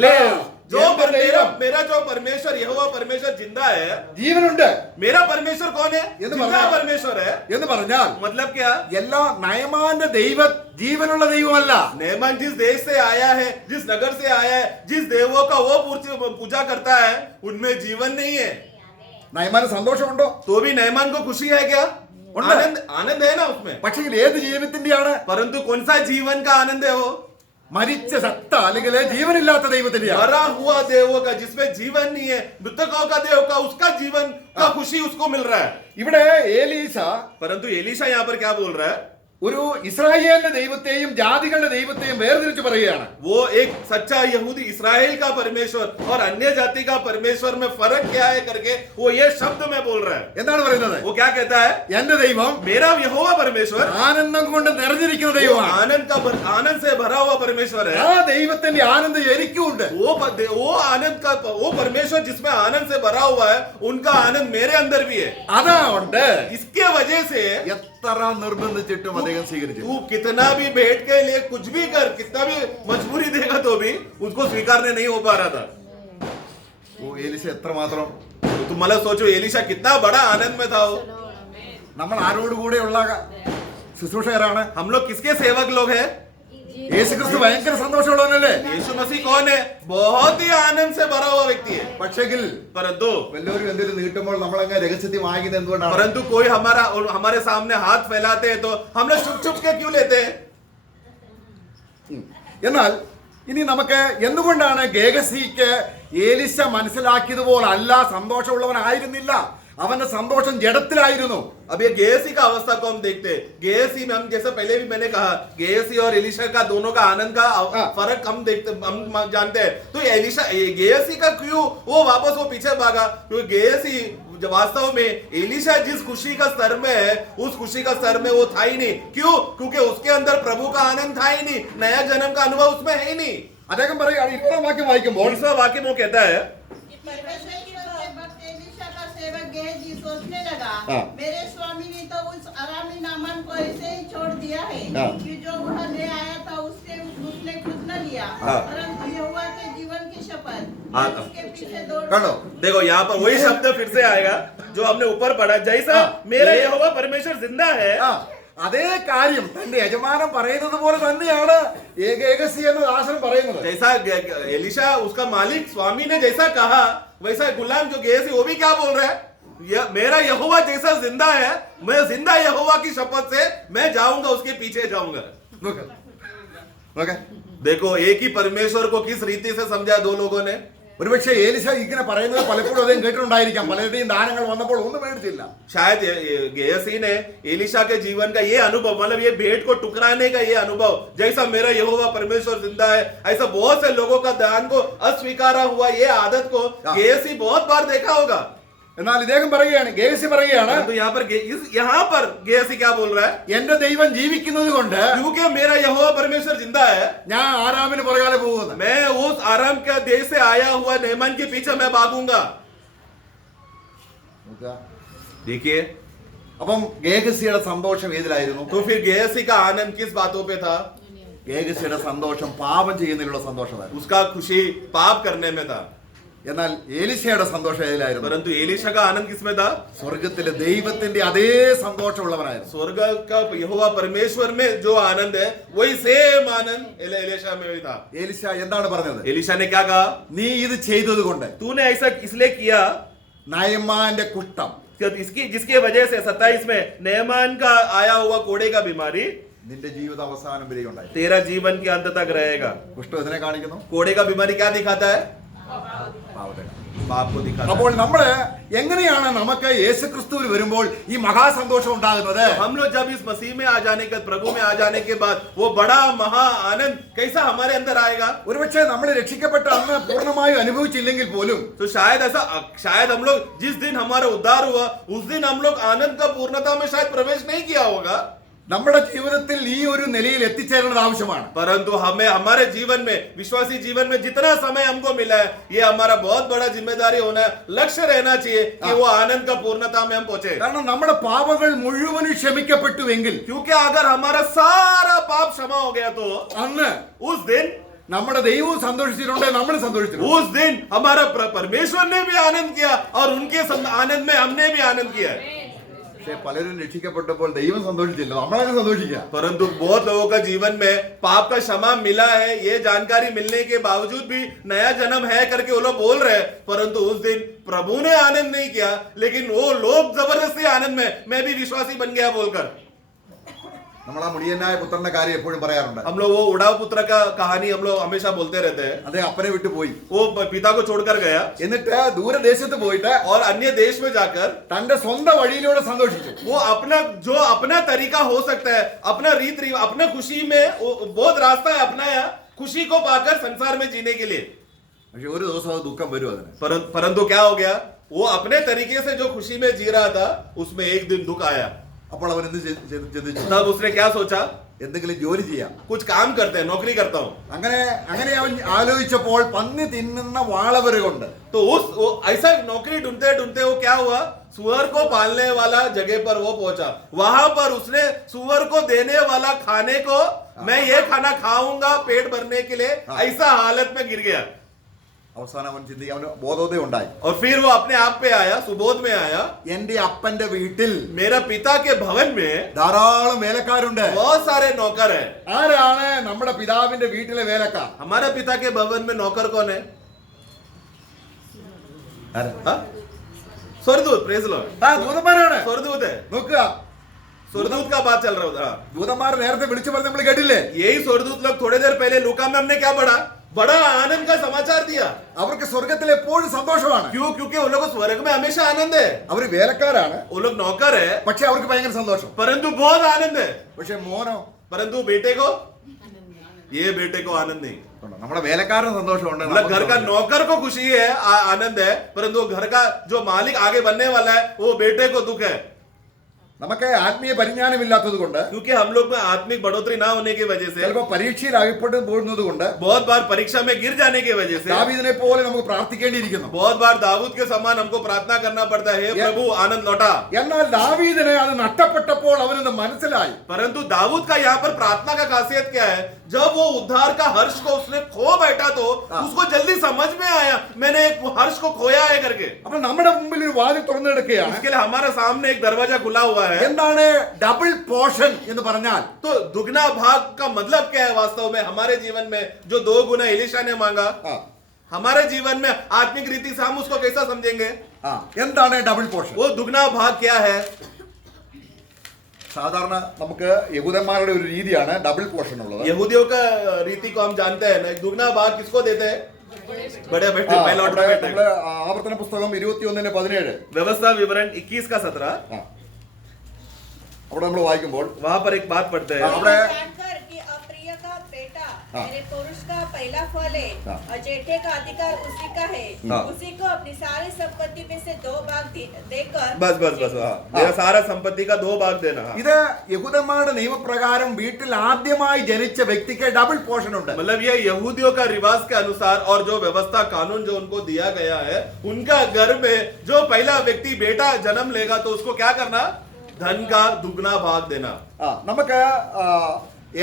लिव, जो मेरा जो परमेश्वर, यहोवा परमेश्वर जिंदा है। ജീവനുണ്ട്. मेरा परमेश्वर कौन है? जिंदा परमेश्वर है। എന്ന് പറഞ്ഞാൽ मतलब क्या? എല്ലാ നയമാന്റെ ജീവനുള്ള ദൈവമല്ല. नेमान जिस देश से आया है, जिस नगर से आया है, जिस देवों का वो पूजा करता है, उनमें जीवन नहीं है। നയമാന് സന്തോഷമുണ്ടോ? तो भी नेमान को खुशी है क्या? आनंद है ना उसमें। പക്ഷേ ഏത് ജീവിതത്തിന്റെയാണ്? परंतु कौन सा जीवन का आनंद है वो? മരിച്ച സത്ത അല്ലെങ്കിൽ ജീവനില്ലാത്ത ദൈവത്തിന്റെയാണ്. मरा हुआ देवों का, जिसमें जीवन नहीं है, मृतकों का देव का, उसका जीवन का खुशी उसको मिल रहा है। ഇവിടെ ഏലീശ परंतु एलिशा यहाँ पर क्या बोल रहा है? ഒരു ഇസ്രായേലിന്റെ ദൈവത്തെയും ജാതികളുടെ ദൈവത്തെയും വേർതിരിച്ച് പറയുകയാണ്. वो एक सच्चा यहूदी इस्राएल का परमेश्वर और अन्य जाति का परमेश्वर में फर्क क्या है करके वो ये शब्द में बोल रहा है. എന്താണ് പറയുന്നത്? वो क्या कहता है? എന്റെ ദൈവം मेरा यहोवा परमेश्वर ആനന്ദം കൊണ്ട് നിറഞ്ഞിരിക്കുന്ന वो ദൈവമാണ്. आनंद से भरा हुआ परमेश्वर है. ആ ദൈവത്തിന്റെ ആനന്ദം എനിക്കുണ്ട്. वो आनंद का वो परमेश्वर जिसमें आनंद से भरा हुआ है, उनका आनंद मेरे अंदर भी है. അതുകൊണ്ട് इसके वजह से എത്ര നിർബന്ധിച്ചിട്ടും അദ്ദേഹം സ്വീകരിച്ചു. तू कितना भी भेंट के लिए कुछ भी कर, कितना भी मजबूरी देगा तो भी उसको स्वीकारने नहीं हो पा रहा था. ഓ എലിശ എത്രമാത്രം तो तुम मतलब सोचो एलिशा कितना बड़ा आनंद में था. वो നമ്മൾ ആരോടുകൂടെയുള്ള ശുശ്രൂഷകരാണ്? हम लोग किसके सेवक लोग हैं? യേശുക്രിസ്തു ഭയങ്കര സന്തോഷമുള്ളവനല്ലേ? यीशु मसीह कौन है? बहुत ही आनंद से भरा हुआ व्यक्ति है. പക്ഷെങ്കിൽ परंतु വല്ലവരും എന്തെങ്കിലും നീട്ടുമ്പോൾ നമ്മളങ്ങ് രഹസ്യത്തിൽ വാങ്ങിക്കുന്നത് എന്തുകൊണ്ടാണ്? परंतु कोई हमारे सामने हाथ फैलाते हैं तो हम लोग छुप छुप के क्यों लेते हैं? എന്നാൽ ഇനി നമുക്ക് എന്തുകൊണ്ടാണ് ഗേഹസിക്ക് ഏലിശ മനസ്സിലാക്കിയതുപോലെ അല്ല സന്തോഷമുള്ളവനായിരുന്നില്ല, അവന്റെ സന്തോഷം ജഡത്തിലായിരുന്നു. अब ये गेहसी का अवस्था को हम देखते हैं. गेहसी में हम जैसा पहले भी मैंने कहा, गेहसी और एलिशा का दोनों का आनंद का फर्क हम देखते हम जानते हैं. तो गेहसी का क्यों वो वापस वो पीछे भागा? क्योंकि गेहसी वास्तव में एलिशा जिस खुशी का स्तर में है, उस खुशी का स्तर में वो था ही नहीं. क्यों? क्योंकि उसके अंदर प्रभु का आनंद था ही नहीं, नया जन्म का अनुभव उसमें है ही नहीं. അദ്ദേഹം പറയുകയാണ്, ഇത്രയും വാക്യം വായിക്കുമ്പോൾ 19वां वाक्य में वो कहता है, कि परमेश्वर के भक्त एलीशा का सेवक गेहजी सोचने लगा, हाँ। मेरे स्वामी ने तो उस अरामी नामन को ऐसे ही छोड़ दिया है हाँ। कि जो वह ले आया था उसने खुद न लिया, हाँ। परंतु यहोवा के जीवन की शपथ हाँ। उसके पीछे दौड़ കണ്ടോ? देखो यहाँ पर वही शब्द फिर से आएगा जो हमने ऊपर पढ़ा, जैसा मेरा यहोवा परमेश्वर जिंदा है. ആ, അതേ കാര്യം തന്റെ യജമാനൻ പറയുന്നത് പോലെ തന്നെയാണ് ഗേഹസി എന്ന ദാസൻ പറയുന്നത്. जैसा एलिशा उसका मालिक स्वामी ने जैसा कहा, वैसा गुलाम जो गेहसी वो भी क्या बोल रहा है? मेरा यहोवा जैसा जिंदा है, मैं जिंदा यहोवा की शपथ से मैं जाऊंगा, उसके पीछे जाऊंगा. നോക്ക്, നോക്ക്. देखो एक ही परमेश्वर को किस रीति से समझा दो लोगों ने. ഒരുപക്ഷെ ഏലിശ ഇങ്ങനെ പറയുന്നത് പലപ്പോഴും അദ്ദേഹം കേട്ടിട്ടുണ്ടായിരിക്കാം. പലരുടെയും ദാനങ്ങൾ വന്നപ്പോൾ ഒന്നും മേടിച്ചില്ല. शायद गेहसी ने एलिशा के जीवन का ये अनुभव, मतलब ये भेंट को टुकराने का ये अनुभव, जैसा मेरा यहोवा परमेश्वर जिंदा है, ऐसा बहुत से लोगों का दान को अस्वीकारा हुआ ये आदत को गेहसी बहुत बार देखा होगा. എന്നാൽ ഇദ്ദേഹം പറയുകയാണ്, ഗേഹസി പറയുകയാണ്, तो यहाँ पर गेहसी क्या बोल रहा है? എന്റെ ദൈവം ജീവിക്കുന്നത് കൊണ്ട് क्योंकि मेरा यहोवा परमेश्वर जिंदा है, ഞാൻ ആരാമിന് പുറകാലെ പോകുന്നത്. मैं उस आराम के देश से आया हुआ नेमान के पीछे मैं भागूंगा. देखिए, അപ്പം ഗേഹസിയുടെ സന്തോഷം ഏതിലായിരുന്നു? तो फिर गेहसी का आनंद किस बातों पे था? ഗേഹസിയുടെ സന്തോഷം പാപം ചെയ്യുന്നതിലുള്ള സന്തോഷമായിരുന്നു. उसका खुशी पाप करने में था. എന്നാൽ ഏലിശയുടെ സന്തോഷം ഏതിലായിരുന്നു? परंतु एलिशा का आनंद किसमें था? സ്വർഗത്തിലെ ദൈവത്തിന്റെ അതേ സന്തോഷമുള്ളവനായിരുന്നു. स्वर्ग का यहोवा परमेश्वर में जो आनंद है, वही सेम आनंद एलिशा में भी था. ഏലിശ എന്താണ് പറഞ്ഞത്? एलिशा ने क्या कहा? നീ ഇത് ചെയ്തത് കൊണ്ട് तूने ऐसा इसलिए किया നയമാന്റെ കുഷ്ഠം जिसकी वजह से 27 में नेमान का आया हुआ कोड़े का बीमारी നിന്റെ ജീവിത അവസാനം വരെ ഉണ്ടായി. तेरा जीवन के अंत तक रहेगा. കുഷ്ഠം ഇതിനെ കാണിക്കുന്നു, कोड़े का बीमारी क्या दिखाता है? പാവത്തെ. पाप को दिखाता है. അപ്പോൾ നമ്മള് എങ്ങനെയാണ് നമുക്ക് യേശുക്രിസ്തുവിൽ വരുമ്പോൾ ഈ മഹാസന്തോഷം ഉണ്ടാകുന്നത്? हम लोग जब इस मसीह में आ जाने के, प्रभु में आ जाने के बाद वो बड़ा महा आनंद कैसा हमारे अंदर आएगा? ഒരുപക്ഷെ നമ്മൾ രക്ഷിക്കപ്പെട്ട അന്ന് പൂർണ്ണമായും അനുഭവിച്ചില്ലെങ്കിൽ പോലും तो शायद हम लोग जिस दिन हमारा उद्धार हुआ उस दिन हम लोग आनंद का पूर्णता में शायद प्रवेश नहीं किया होगा. നമ്മുടെ ജീവിതത്തിൽ ഈ ഒരു നിലയിൽ എത്തിച്ചേരേണ്ടത് ആവശ്യമാണ്. परंतु हमें हमारे जीवन में, विश्वासी जीवन में जितना समय हमको मिला है, ये हमारा बहुत बड़ा जिम्मेदारी होना है, लक्ष्य रहना चाहिए कि वो आनंद का पूर्णता में हम पहुंचे. കാരണം നമ്മുടെ പാപങ്ങൾ മുഴുവനും ക്ഷമിക്കപ്പെട്ടുവെങ്കിൽ, क्योंकि अगर हमारा सारा पाप क्षमा हो गया तो അന്ന് उस दिन നമ്മുടെ ദൈവവും സന്തോഷിച്ചിട്ടുണ്ട്, നമ്മൾ സന്തോഷിച്ചിട്ടുണ്ട്. उस दिन हमारा परमेश्वर ने भी आनंद किया और उनके आनंद में हमने भी आनंद किया है. പക്ഷെ പലരും രക്ഷിക്കപ്പെട്ടപ്പോൾ ദൈവം സന്തോഷിച്ചില്ല, നമ്മളങ്ങനെ സന്തോഷിക്കുക. परंतु बहुत लोगों का जीवन में पाप का क्षमा मिला है, ये जानकारी मिलने के बावजूद भी नया जन्म है करके वो लोग बोल रहे हैं. परंतु उस दिन प्रभु ने आनंद नहीं किया, लेकिन वो लोग जबरदस्ती आनंद में मैं भी विश्वासी बन गया बोलकर. നമ്മൾ ആ മുടിയനായ പുത്രന്റെ കാര്യം എപ്പോഴും പറയാറുണ്ട്. हम लोग वो उड़ाव पुत्र का कहानी हम लोग हमेशा बोलते रहते हैं. അദ്ദേഹം അപ്പനെ വിട്ടു പോയി. वो पिता को छोड़कर गया എന്നിട്ട് ദൂരദേശത്ത് പോയിട്ട് और अन्य देश में जाकर തന്റെ സ്വന്തം വഴിയിലൂടെ സന്തോഷിച്ചു. वो अपना तरीका हो सकता है, अपना रीत रिवाज, अपना खुशी में वो बहुत रास्ता है अपनाया खुशी को पाकर संसार में जीने के लिए. പക്ഷെ ഒരു ദിവസം അത് ദുഃഖം വരും അതിന്. परंतु क्या हो गया, वो अपने तरीके से जो खुशी में जी रहा था उसमें एक दिन दुख आया. അപ്പോൾ അവൻ എന്ത് ചിന്തിച്ചു? तब उसने क्या सोचा, എന്തെങ്കിലും ജോലി ചെയ്യാം, कुछ काम करते हैं, नौकरी करता हूं. അങ്ങനെ അവൻ ആലോചിച്ചപ്പോൾ പന്നി തിന്നുന്ന വാളവരുകൊണ്ട് तो वो ऐसा नौकरी ढूंढते ढूंढते वो क्या हुआ, सुअर को पालने वाला जगह पर वो पहुंचा. वहां पर उसने सुअर को देने वाला खाने को मैं ये खाना खाऊंगा पेट भरने के लिए, ऐसा हालत में गिर गया. അവസാനം അവൻ ചിന്തിക്കുക, അവന് ബോധോദയം ഉണ്ടായി. और फिर वो अपने आप पे आया, सुबोध में आया, എന്റെ അപ്പന്റെ വീട്ടിൽ मेरा पिता के भवन में ധാരാളം വേലക്കാരുണ്ട്. बहुत सारे नौकर है. ആരാണ് നമ്മുടെ പിതാവിന്റെ വീട്ടിലെ വേലക്കാർ? हमारे पिता के भवन में नौकर कौन है? हाँ? स्वर्गदूत. Praise Lord. ദൂതന്മാരാണ്. स्वर्गदूत है. നോക്കുക, स्वर्गदूत का बात चल रहा था. ദൂതന്മാർ നേരത്തെ വിളിച്ചു പറഞ്ഞ് നമ്മൾ കേട്ടില്ലേ? यही स्वर्गदूत लोग थोड़ी देर पहले लूका में हमने क्या पढ़ा, बड़ा आनंद का समाचार दिया. അവർക്ക് സ്വർഗത്തിൽ എപ്പോഴും സന്തോഷമാണ്. क्यों? क्योंकि उन लोगों को स्वर्ग में हमेशा आनंद है. അവർ വേലക്കാരാണ്, वो लोग नौकर है പക്ഷെ അവർക്ക് ഭയങ്കര സന്തോഷം. परंतु बहुत आनंद है. പക്ഷെ മോനോ, परंतु बेटे को, ये बेटे को आनंद नहीं. നമ്മുടെ വേലക്കാരന് സന്തോഷമുണ്ട്. मतलब घर का नौकर को खुशी है, आनंद है, परंतु घर का जो मालिक आगे बनने वाला है वो बेटे को दुख है. നമുക്ക് ആത്മീയ പരിജ്ഞാനമില്ലാത്തത് കൊണ്ട്, क्योंकि हम लोग में आत्मिक बढ़ोतरी ना होने की वजह से, ചിലപ്പോൾ പരീക്ഷയിൽ അകപ്പെട്ടു പോകുന്നത് കൊണ്ട്, बहुत बार परीक्षा में गिर जाने की वजह से, ദാവീദിനെ പോലെ നമുക്ക് പ്രാർത്ഥിക്കേണ്ടിയിരിക്കുന്നു. बहुत बार दाऊद के समान हमको प्रार्थना करना पड़ता है, हे प्रभु आनंद लौटा. എന്നാൽ ദാവീദിന് അത് നഷ്ടപ്പെട്ടപ്പോൾ അവനത് മനസ്സിലായി. परंतु दाऊद का यहाँ पर प्रार्थना का खासियत क्या है, जब वो उद्धार का हर्ष को उसने खो बैठा तो उसको जल्दी समझ में आया मैंने एक हर्ष को खोया है करके. അപ്പൊ നമ്മുടെ മുമ്പിൽ ഒരു വാതിൽ തുറന്നു കിടക്കുകയാണ്. इसके लिए हमारे सामने एक दरवाजा खुला हुआ है. എന്താണ് ഡബിൾ പോർഷൻ എന്ന് പറഞ്ഞാൽ? तो दुगना भाग का मतलब क्या है वास्तव में हमारे जीवन में? जो 2 गुना एलीशा ने मांगा, हमारे जीवन में आत्मिक रीति से हम उसको कैसा समझेंगे? എന്താണ് ഡബിൾ പോർഷൻ? वो दुगना भाग क्या है? സാധാരണ നമുക്ക് യഹൂദന്മാരുടെ ഒരു രീതിയാണ് ഡബിൾ പോർഷൻ ഉള്ളത്. यहूदियों का रीति को हम जानते हैं ना, दुगना भाग किसको देते हैं? बड़े बेटे, पहला ऑर्डर बेटे. നമ്മള് ആവർത്തന പുസ്തകം 21:17 व्यवस्था विवरण 21 का 17, അവിടെ നമ്മൾ വായിക്കുമ്പോൾ वहां पर एक बात पढ़ते हैं. આપણે जानकर कि अप्रिय का बेटा हाँ। मेरे पुरुष का पहला फल है हाँ। और जेठे का अधिकार उसी का है, हाँ। उसी को अपनी सारी संपत्ति में से 2 भाग देकर बस बस बस, हाँ, मेरा सारा संपत्ति का 2 भाग देना. हाँ. ഇത് യഹൂദന്മാരുടെ നിയമപ്രകാരം വീട്ടിൽ ആദ്യമായി ജനിച്ച വ്യക്തിക്ക് ഡബിൾ പോർഷൻ ഉണ്ട്. मतलब ये यहूदियों का रिवाज के अनुसार और जो व्यवस्था कानून जो उनको दिया गया है, उनका घर में जो पहला व्यक्ति बेटा जन्म लेगा तो उसको क्या करना? धन का दुगना भाग देना. നമുക്ക്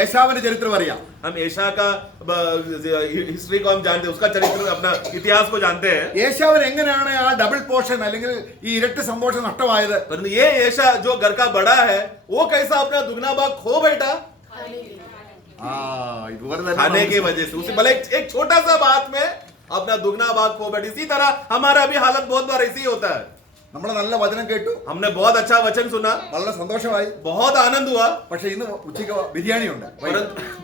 ഏശാവിന്റെ ചരിത്രം അറിയാം. हम एशा का हिस्ट्री को हम जानते हैं, उसका चरित्र अपना इतिहास को जानते हैं. ഏശാവിന് എങ്ങനെയാണ് ആ ഡബിൾ പോർഷൻ അല്ലെങ്കിൽ ഈ ഇരട്ടി സന്തോഷം നഷ്ടമായത്? परंतु ये एशा जो घर का बड़ा है वो कैसा अपना दुगना भाग खो बैठा? ഇതുപോലെ खाने की തന്നെ वजह से. उसे भले एक छोटा सा बात में अपना दुगना भाग खो बैठे. इसी तरह हमारा भी हालत बहुत बार ऐसी ही होता है. നമ്മൾ നല്ല വചനം കേട്ടു, हमने बहुत अच्छा वचन सुना, വളരെ സന്തോഷമായി, बहुत आनंद हुआ, പക്ഷെ ഇന്ന് ഉച്ചയ്ക്ക് ബിരിയാണി ഉണ്ട്.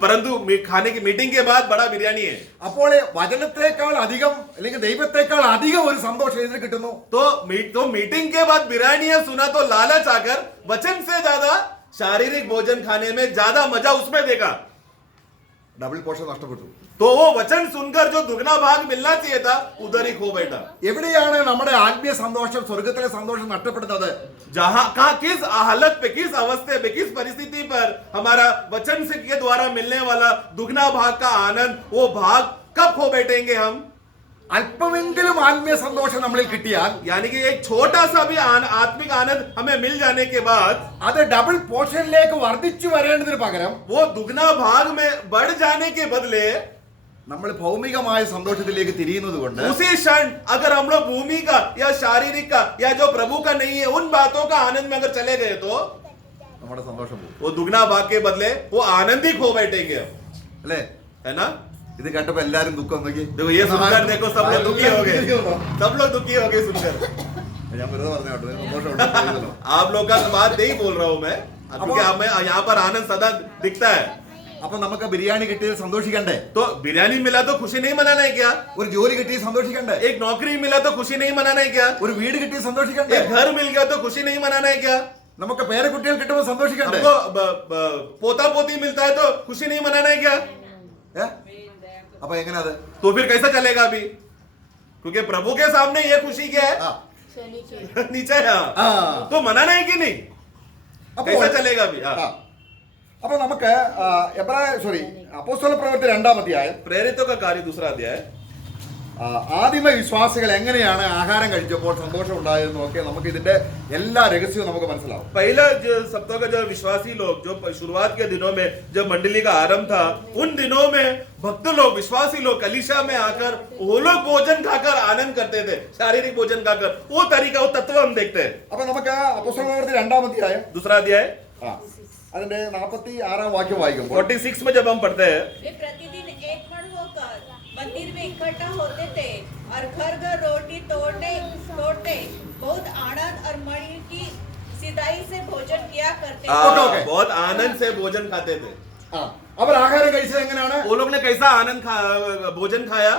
परंतु खाने की मीटिंग के बाद बड़ा बिरयानी है. അപ്പോൾ വചനത്തെക്കാൾ അധികം അല്ലെങ്കിൽ ദൈവത്തെക്കാൾ അധികം ഒരു സന്തോഷം ഇതിന് കിട്ടുന്നു. तो मीटिंग के बाद बिरयानी सुना तो लालच आकर वचन से ज्यादा शारीरिक भोजन खाने में ज्यादा मजा उसमें देगा. ഡബിൾ പോർഷൻ നഷ്ടപ്പെട്ടു. तो वो वचन सुनकर जो दुगना भाग मिलना चाहिए था उधर ही खो बैठा. എവിടെയാണ് നമ്മുടെ ആത്മീയ സന്തോഷം, സ്വർഗത്തിലെ സന്തോഷം നഷ്ടപ്പെടുന്നത്? जहां कहा किस हालत पे, किस अवस्थे पे, किस परिस्थिति पर हमारा वचन से के द्वारा मिलने वाला दुगना भाग का आनंद, वो भाग कब खो बैठेंगे हम? അല്പമെങ്കിലും ആത്മീയ സന്തോഷം നമ്മളിൽ കിട്ടിയാൽ, यानी कि एक छोटा सा भी आत्मिक आनंद हमें मिल जाने के बाद അത് ഡബിൾ പോർഷനിലേക്ക് വർദ്ധിച്ചു വരേണ്ടതിന് പകരം वो दुगना भाग में बढ़ जाने के बदले നമ്മൾ ഭൗമികമായ സന്തോഷത്തിലേക്ക് തിരിയുന്നത് കൊണ്ട് उसी क्षण अगर हम लोग भूमि का या शारीरिक का या जो प्रभु का नहीं है उन बातों का आनंद में अगर चले गए तो നമ്മുടെ സന്തോഷം പോകും. वो दुगना भाग के बदले वो आनंद ही खो बैठेंगे हम. അല്ലേ? है ना? ഇത് കേട്ടപ്പോ എല്ലാരും ദുഃഖം നോക്കി. देखो ये सुनकर देखो सब लोग दुखी हो गए, सब लोग दुखी हो गए सुनकर. ഞാൻ വെറുതെ പറഞ്ഞു കേട്ടോ, സന്തോഷം ഉണ്ട്. आप लोग का बात नहीं बोल रहा हूं मैं, क्योंकि हमें यहाँ पर आनंद सदा दिखता है। അപ്പൊ നമുക്ക് ബിരിയാണി കിട്ടിയത് സന്തോഷിക്കണ്ടേ? तो बिरयानी मिला तो खुशी नहीं मनाना है क्या? ഒരു ജോലി കിട്ടിയത് സന്തോഷിക്കണ്ടേ? एक नौकरी मिला तो खुशी नहीं मनाना है क्या? ഒരു വീട് കിട്ടിയത് സന്തോഷിക്കണ്ടേ? एक घर मिल गया तो खुशी नहीं मनाना है क्या? നമുക്ക് പേരക്കുട്ടികൾ കിട്ടുമ്പോൾ സന്തോഷിക്കണ്ടേ? हमको पोता पोती मिलता है तो खुशी नहीं मनाना है क्या? ഏ? അപ്പൊ എങ്ങനെ അത്? तो फिर कैसा चलेगा अभी? क्योंकि प्रभु के सामने ये खुशी क्या है? ആ. नीचे है हाँ। ആ. तो मनाना है कि नहीं? അപ്പോൾ कैसा चलेगा अभी? ആ. हाँ। അപ്പൊ നമുക്ക് അപ്പോസ്തല പ്രവൃത്തി 2-ാം അധ്യായം प्रेरितों का कार्य दूसरा अध्याय। ആദിമ വിശ്വാസികൾ എങ്ങനെയാണ് ആഹാരം കഴിച്ചപ്പോൾ സന്തോഷം ഉണ്ടായതെന്ന് ഒക്കെ നമുക്ക് ഇതിന്റെ എല്ലാ രഹസ്യവും നമുക്ക് മനസ്സിലാവും. पहला जो सप्ताह का जो विश्वासी लोग जो शुरुआत के दिनों में जब मंडली का आरंभ था, उन दिनों में भक्त लोग विश्वासी लोग कलीसिया में आकर वो लोग भोजन खाकर आनंद करते थे, शारीरिक भोजन खाकर। वो तरीका वो तत्व हम देखते हैं। അപ്പൊ നമുക്ക് അപ്പോസ്തല പ്രവൃത്തി 2-ാം അധ്യായം दूसरा अध्याय അതിന്റെ 46-ാം വാക്യം വായിക്കുമ്പോൾ 46 में जब हम पढ़ते हैं, वे प्रतिदिन एक मन होकर मंदिर में इकट्ठा होते थे और घर घर रोटी तोड़ते बहुत आनंद और मणि की सिदाई से भोजन किया करते थे। ओके। बहुत आनंद से भोजन खाते थे। അവർ ആഹാരം കഴിച്ചത് എങ്ങനെയാണ്? वो लोग ने कैसा भोजन खाया?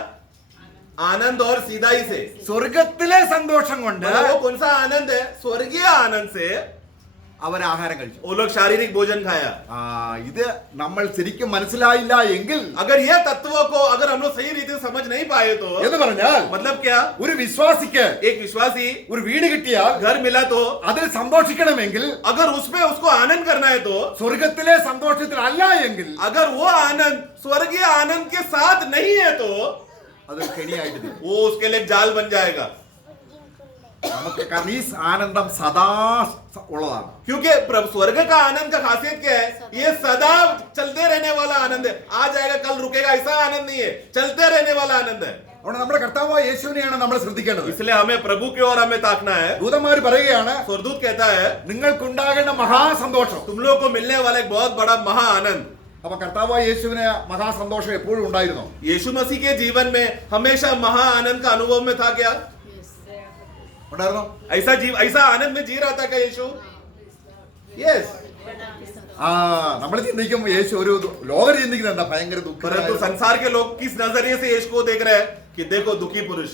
आनंद और सीधाई से। സ്വർഗത്തിലെ സന്തോഷം കൊണ്ട് मतलब वो कौन सा आनंद है? स्वर्गीय आनंद से അവർ ആഹാരം കഴിച്ചു. वो लोग शारीरिक भोजन खाया। ഇത് നമ്മൾ ശരിക്കും മനസ്സിലായില്ല എങ്കിൽ अगर ये तत्वों को अगर हम लोग सही रीति से समझ नहीं पाए तो എന്ന് പറഞ്ഞാൽ मतलब क्या? ഒരു വിശ്വാസിക്ക് एक विश्वासी ഒരു വീട് കിട്ടിയാൽ घर मिला तो അതിൽ സന്തോഷിക്കണമെങ്കിൽ अगर उसमें उसको आनंद करना है तो സ്വർഗത്തിലെ സന്തോഷത്തിൽ അല്ല എങ്കിൽ अगर वो आनंद स्वर्गीय आनंद के साथ नहीं है तो അത് കെണിയായിട്ട് തീരും. वो उसके लिए जाल बन जाएगा। നമുക്ക് കാരണം ഈ ആനന്ദം സദാ ഉള്ളതാണ്. क्योंकि स्वर्ग का आनंद का खासियत क्या है? ये सदा चलते रहने वाला आनंद है। आ जाएगा कल रुकेगा ऐसा आनंद नहीं है, चलते रहने वाला आनंद है। അതുകൊണ്ട് നമ്മുടെ കർത്താവായ യേശുവിനെയാണ് നമ്മൾ ശ്രദ്ധിക്കേണ്ടത്. इसलिए हमें प्रभु की ओर हमें ताकना है। ദൂതന്മാർ പറയുകയാണ് स्वर्गदूत कहता है നിങ്ങൾക്കുണ്ടാകേണ്ട മഹാസന്തോഷം. तुम लोगों को मिलने वाला एक बहुत बड़ा महा आनंद। അപ്പൊ കർത്താവായ യേശുവിന് മഹാസന്തോഷം എപ്പോഴും ഉണ്ടായിരുന്നു. यीशु मसीह के जीवन में हमेशा महा आनंद का अनुभव में था क्या? ഉണ്ടായിരുന്നോ? ऐसा आनंद में जी रहा था क्या यीशु? यस। നമ്മൾ ചിന്തിക്കും യേശു ഒരു ലോകം ചിന്തിക്കുന്നത് എന്താ ഭയങ്കര परंतु ദുഃഖം. संसार के लोग किस नजरिए से यीशु को देख रहे हैं कि देखो दुखी पुरुष,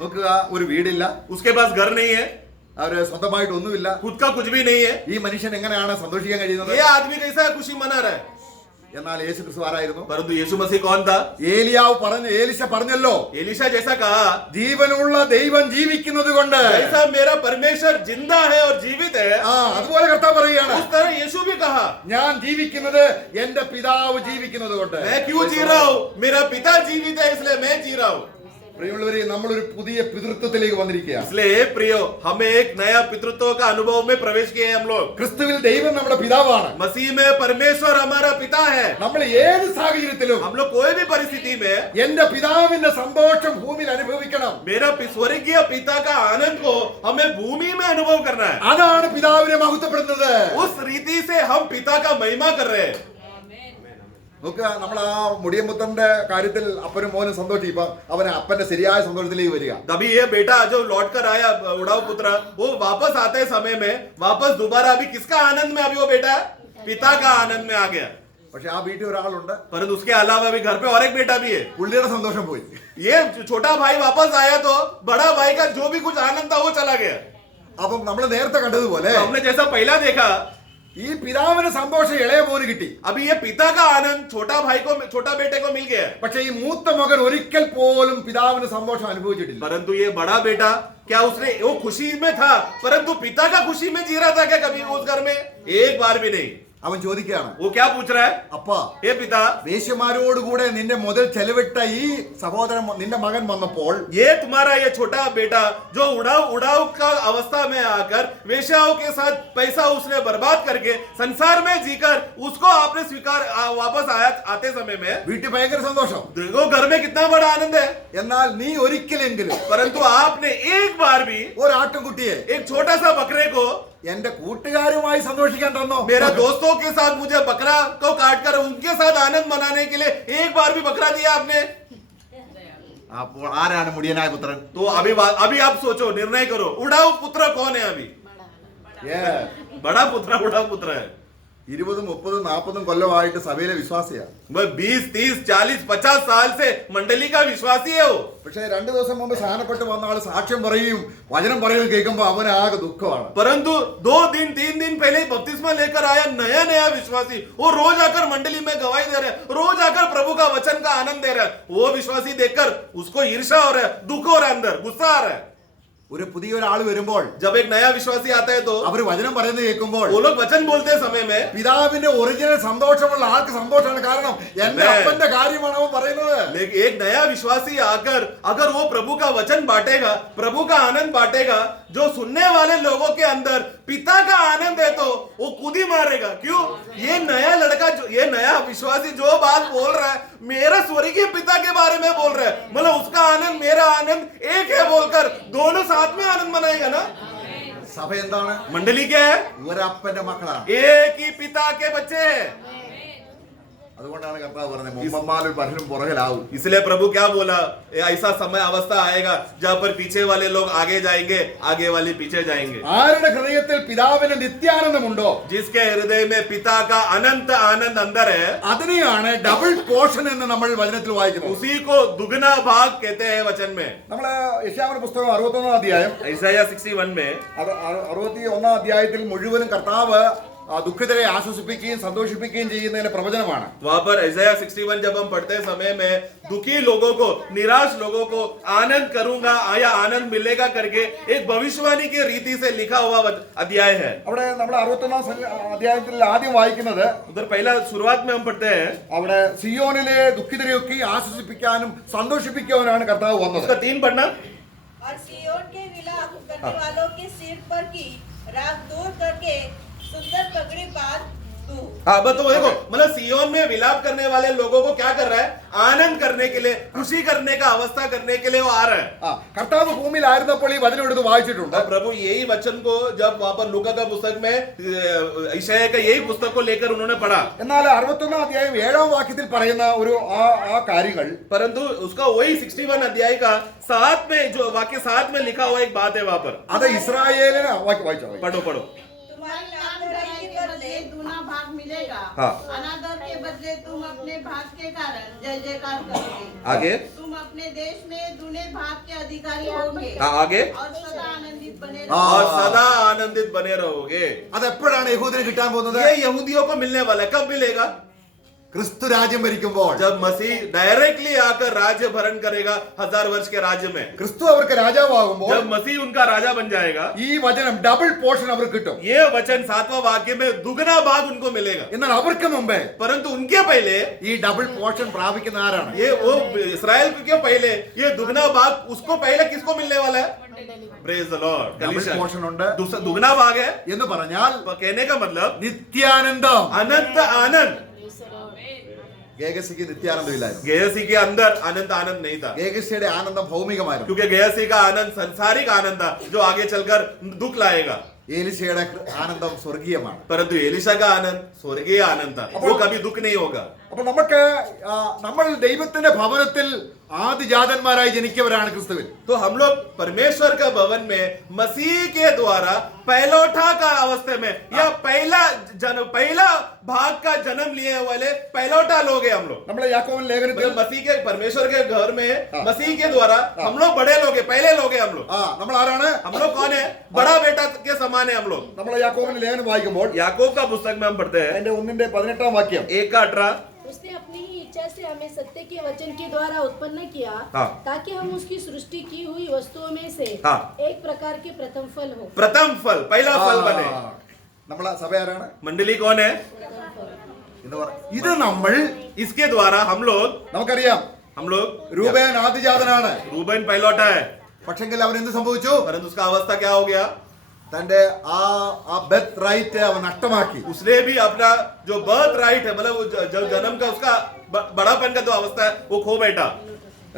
നോക്കുക, ഒരു വീടില്ല, उसके पास घर नहीं है, അവര് സ്വന്തമായിട്ട് ഒന്നുമില്ല. खुद का कुछ भी नहीं है। ഈ മനുഷ്യൻ എങ്ങനെയാണ് സന്തോഷിക്കാൻ കഴിയുന്നത്? ये आदमी कैसा खुशी मना रहा है? എന്നാൽ യേശു ക്രിസ്തു ആരായിരുന്നു? परंतु यीशु मसीह कौन था? ഏലിശ പറഞ്ഞല്ലോ, एलीशा जैसा कहा, ജീവനുള്ള ദൈവം ജീവിക്കുന്നത് കൊണ്ട്. जैसा मेरा परमेश्वर जिंदा है और जीवित है, അതുപോലെ കർത്താവ് പറയുകയാണ്, उस तरह यीशु भी कहा, ഞാൻ ജീവിക്കുന്നത് എന്റെ പിതാവ് ജീവിക്കുന്നത് കൊണ്ട്. मैं क्यों जी रहा हूँ? मेरा पिता जीवित है इसलिए मैं जी रहा हूँ। പ്രിയമുള്ളവരെ, നമ്മളൊരു പുതിയ പിതൃത്വത്തിലേക്ക് വന്നിരിക്കുക. इसलिए हे प्रियो, हमें एक नया पितृत्व का अनुभव में प्रवेश किए हम लोग। ക്രിസ്തുവിൽ ദൈവം നമ്മുടെ പിതാവാണ്. मसीह में परमेश्वर हमारा पिता है। നമ്മൾ ഏത് സാഹചര്യത്തിലും हम लोग कोई भी परिस्थिति में എന്റെ പിതാവിന്റെ സന്തോഷം ഭൂമിയിൽ അനുഭവിക്കണം. मेरा स्वर्गीय पिता का आनंद को हमें भूमि में अनुभव करना है। അതാണ് പിതാവിനെ മഹത്വപ്പെടുന്നത്. उस रीति से हम पिता का महिमा कर रहे हैं। നോക്കുക, നമ്മൾ ആ മുടിയമ്പുത്തന്റെ കാര്യത്തിൽ അപ്പനും മോനും സന്തോഷിക്കും. ഇപ്പൊ അവന് അപ്പന്റെ ശരിയായ സന്തോഷത്തിലേക്ക് വരിക. तभी ये बेटा जो लौट कर आया उड़ाऊ पुत्र, वो वापस आते समय में वापस दोबारा अभी किसका आनंद में अभी वो बेटा पिता का आनंद में आ गया। പക്ഷെ ആ വീട്ടിൽ ഒരാളുണ്ട്, परंतु उसके अलावा भी घर पे और एक बेटा भी है। പുള്ളിയുടെ സന്തോഷം പോയി. ये छोटा भाई वापस आया तो बड़ा भाई का जो भी कुछ आनंद था वो चला गया। അപ്പം നമ്മൾ നേരത്തെ കണ്ടതുപോലെ तो हमने जैसा पहला देखा, ഈ പിതാവിന് സന്തോഷം ഇളയ മോന് കിട്ടി. अभी ये पिता का आनंद छोटा बेटे को मिल गया। പക്ഷെ ഈ മൂത്ത മകൻ ഒരിക്കൽ പോലും പിതാവിന് സന്തോഷം അനുഭവിച്ചിട്ടില്ല. परंतु ये बड़ा बेटा क्या उसने वो खुशी में था, परंतु पिता का खुशी में जी रहा था क्या कभी उस घर में? एक बार भी नहीं। അവൻ ചോദിക്കുകയാണ്, वो क्या पूछ रहा है? അപ്പാ, हे पिता, വേശ്യമാരോടുകൂടെ നിന്റെ മുതൽ ചെലവിട്ട ഈ സഹോദരൻ നിന്റെ മകൻ വന്നപ്പോൾ ये तुम्हारा ये छोटा बेटा जो उड़ाऊ का अवस्था में आकर वेश्याओं के साथ पैसा उसने बर्बाद करके संसार में जीकर उसको आपने स्वीकार वापस आया आते समय में വീട്ടിൽ ഭയങ്കര സന്തോഷം. देखो घर में कितना बड़ा आनंद है। എന്നാൽ നീ ഒരിക്കലെങ്കിലും परंतु आपने एक बार भी ഒരാട്ടുകുട്ടിയെ एक छोटा सा बकरे को എന്റെ കൂട്ടുകാരുമായി സന്തോഷിക്കാൻ തന്നോ? मेरा दोस्तों के साथ मुझे बकरा को काट कर उनके साथ आनंद मनाने के लिए एक बार भी बकरा दिया आपने? അപ്പോൾ ആരാണ് മുടിയനായ പുത്രൻ? तो अभी आप सोचो, निर्णय करो, उड़ाऊ पुत्र कौन है? अभी बड़ा पुत्र उड़ाऊ पुत्र है। 20, 30, 40 കൊല്ലമായിട്ട് സഭയിലെ വിശ്വാസിയാണ്. वह 20, 30, 40, 50 साल से मंडली का विश्वासी है वो। പക്ഷേ 2 ദിവസം മുമ്പ് സ്ഥാനപ്പെട്ട് വന്ന ആൾ സാക്ഷ്യം പറയും, വചനം പറയുന്നത് കേൾക്കുമ്പോൾ അവന് ആകെ ദുഃഖമാണ്. परंतु 2 दिन 3 दिन पहले बपतिस्मा लेकर आया नया विश्वासी, वो रोज आकर मंडली में गवाही दे रहे हैं, रोज आकर प्रभु का वचन का आनंद दे रहा है। वो विश्वासी देखकर उसको ईर्ष्या हो रहा है, दुख हो रहा है, अंदर गुस्सा आ रहा है। ഒരു പുതിയൊരാൾ വരുമ്പോൾ जब एक नया विश्वासी आता है तो അവർ വചനം പറയുന്നത് കേൾക്കുമ്പോൾ वो लोग वचन बोलते समय में പിതാവിന്റെ ഒറിജിനൽ സന്തോഷമുള്ള ആൾക്ക് സന്തോഷമാണ്. കാരണം എന്റെ അപ്പന്റെ കാര്യമാണ് അവൻ പറയുന്നത്. लेकिन एक नया विश्वासी आकर अगर वो प्रभु का वचन बांटेगा, प्रभु का आनंद बांटेगा, जो सुनने वाले लोगों के अंदर पिता का आनंद है तो वो खुद ही मारेगा। क्यों? ये नया लड़का, ये नया विश्वासी जो बात बोल रहा है मेरा स्वर्गीय पिता के बारे में बोल रहा है, मतलब उसका आनंद मेरा आनंद एक है बोलकर दोनों साथ में आनंद मनाएगा ना। സഭ എന്താണ്? मंडली क्या है? ഒരപ്പന്റെ മക്കളാണ്. एक ही पिता के बच्चे हैं। അതുകൊണ്ടാണ് കർത്താവ് പറഞ്ഞത് മുമ്പന്മാരും പലരും പുറകിലാവും. इसलिए प्रभु क्या बोला? ऐसा समय अवस्था आएगा जहाँ पर पीछे वाले लोग आगे जाएंगे, आगे वाले पीछे जाएंगे। ആരുടെ ഹൃദയത്തിൽ പിതാവിന് നിത്യാനന്ദമുണ്ടോ जिसके हृदय में पिता का अनंत आनंद अंदर है, അതിനെയാണ് ഡബിൾ പോർഷൻ എന്ന് നമ്മൾ വചനത്തിൽ വായിക്കുന്നത്. उसी को दुगना भाग कहते हैं वचन में। നമ്മള് യെശയ്യാവിന്റെ പുസ്തകം 61 അധ്യായം, ईसाया 61 में 61 അധ്യായത്തിൽ മുഴുവനും കർത്താവ് ദുഃഖിതരെ ആശ്വസിപ്പിക്കുകയും സന്തോഷിപ്പിക്കുകയും ചെയ്യുന്നതിന്റെ പ്രവചനമാണ്. वहां पर ईसाया 61 जब हम पढ़ते समय में दुखी लोगों को, निराश लोगों को आनंद करूंगा या आनंद मिलेगा करके एक भविष्यवाणी की रीति से लिखा हुआ अध्याय है। അവിടെ നമ്മൾ 61 അധ്യായത്തിൽ ആദ്യം വായിക്കുന്നത്, उधर पहला शुरुआत में हम पढ़ते हैं, അവിടെ സിയോനിലെ ദുഃഖിതരെയൊക്കെ ആശ്വസിപ്പിക്കാനും സന്തോഷിപ്പിക്കാനാണ് കർത്താവ് വന്നത്. उसका 3 पढ़ना। और सिय्योन के विलाप करने वालों के सिर पर की राख दूर करके सुंदर पगड़ी बांध दूं। हाँ बस तो देखो, मतलब सियोन में विलाप करने वाले लोगों को क्या कर रहा है? आनंद करने के लिए, खुशी करने का अवस्था करने के लिए वो आ रहा है। കർത്താവ് ഭൂമിയിലായിരുന്നപ്പോൾ ഈ വചനം എടുത്ത് വായിച്ചിട്ടുണ്ട്. और प्रभु यही वचन को जब वहां पर लूका का पुस्तक में ईशाया का यही पुस्तक को लेकर उन्होंने पढ़ा, എന്നാൽ 61 അധ്യായം 7 വാക്യത്തിൽ പറയുന്ന ഒരു ആ കാര്യങ്ങൾ, परंतु उसका वही 61 अध्याय का 7 में जो वाक्य 7 में लिखा हुआ एक बात है वहां पर। അത് ഇസ്രായേലിന് വായിച്ചോ. पढ़ो पढ़ो। तुम्हारी नामधराई के बदले दूना भाग मिलेगा। हाँ। अनादर के बदले तुम अपने भाग के कारण जय जयकार करोगे। आगे। तुम अपने देश में दूने भाग के अधिकारी होंगे। आगे। और सदा आनंदित बने हाँ। और रहोगे। सदा आनंदित बने रहोगे। അതെപ്പോഴാണ് യഹൂദന് കിട്ടാൻ പോകുന്നത്? ये यहूदियों को मिलने वाला है। कब मिलेगा? ക്രിസ്തു രാജ്യം ഭരിക്കുമ്പോൾ, जब मसीह डायरेक्टली आकर राज्य भरण करेगा 1000 वर्ष के राज्य में। ക്രിസ്തു അവർക്ക് രാജാവാകുമ്പോൾ जब मसीह उनका राजा बन जाएगा, ഈ വചനം ഡബിൾ പോർഷൻ അവർക്ക് കിട്ടും. ये वचन 7वां वाक्य में दुगना भाग उनको मिलेगा। എന്നാൽ അവർക്ക് മുമ്പേ परंतु उनके पहले ഈ ഡബിൾ പോർഷൻ പ്രാപിക്കുന്ന ആരാണ്? ये वो इस्राएल के पहले ये दुगना भाग उसको पहले किसको मिलने वाला है? Praise the Lord. Double portion ഉണ്ട് दुगना भाग है എന്ന് പറഞ്ഞാൽ कहने का मतलब നിത്യാനന്ദം. अनंत आनंद। ഗേഹസിക്ക് നിത്യാനന്ദമില്ലായിരുന്നു. गेहसी के अंदर अनंत आनंद नहीं था, ഗേഹസിയുടെ ആനന്ദം ഭൗമികമായിരുന്നു. क्योंकि गेहसी का आनंद सांसारिक आनंद था जो आगे चलकर दुख लाएगा। ഏലിശയുടെ ആനന്ദം സ്വർഗീയമാണ്. परंतु एलिशा का आनंद स्वर्गीय आनंद था, वो कभी दुख नहीं होगा। അപ്പൊ നമുക്ക് നമ്മൾ ദൈവത്തിന്റെ ഭവനത്തിൽ ആദിജാതന്മാരായി ജനിക്കവരാണ് ക്രിസ്തുവിൽ. तो हम लोग परमेश्वर के भवन में मसीह के द्वारा पहलौठा का अवस्था में या पहला भाग का जन्म लिए वाले पहलौठा लोग हैं हम लोग। നമ്മൾ യാക്കോബിൻ ലേഖനത്തിൽ मतलब मसीह के परमेश्वर के घर में मसीह के द्वारा हम लोग बड़े लोग हैं, पहले लोग हैं हम लोग। നമ്മൾ ആരാണ്? हम लोग कौन है? बड़ा बेटा के समान है हम लोग। നമ്മൾ യാക്കോബിന്റെ ലേഖനം വായിക്കുമ്പോൾ याकूब का पुस्तक में हम पढ़ते हैं അതിന്റെ 1:18 വാക്യം, 1:18। उसने अपनी ही इच्छा से हमें सत्य के वचन के द्वारा उत्पन्न किया, हाँ। ताकि हम उसकी सृष्टि की हुई वस्तुओं में से हाँ। एक प्रकार के प्रथम फल हो। प्रथम फल, पहला फल बने। നമ്മളെ സഭ ആരാണ് मंडली कौन है? എന്ന് പറ. ഇത് നമ്മൾ इसके द्वारा हम നമുക്കറിയാം लोग രൂപേൻ ആദിജാതനാണ്. रूबन पहलौठा है, പക്ഷെങ്കിൽ അവൻ എന്ത് സംഭവിച്ചു? परंतु उसका अवस्था क्या हो गया? തന്റെ ആ ബർത്ത് റൈറ്റ് അവൻ നഷ്ടമാക്കി. उसने भी अपना जो बर्थ राइट है, मतलब वो जन्म का उसका बड़ापन का जो अवस्था है वो खो बैठा।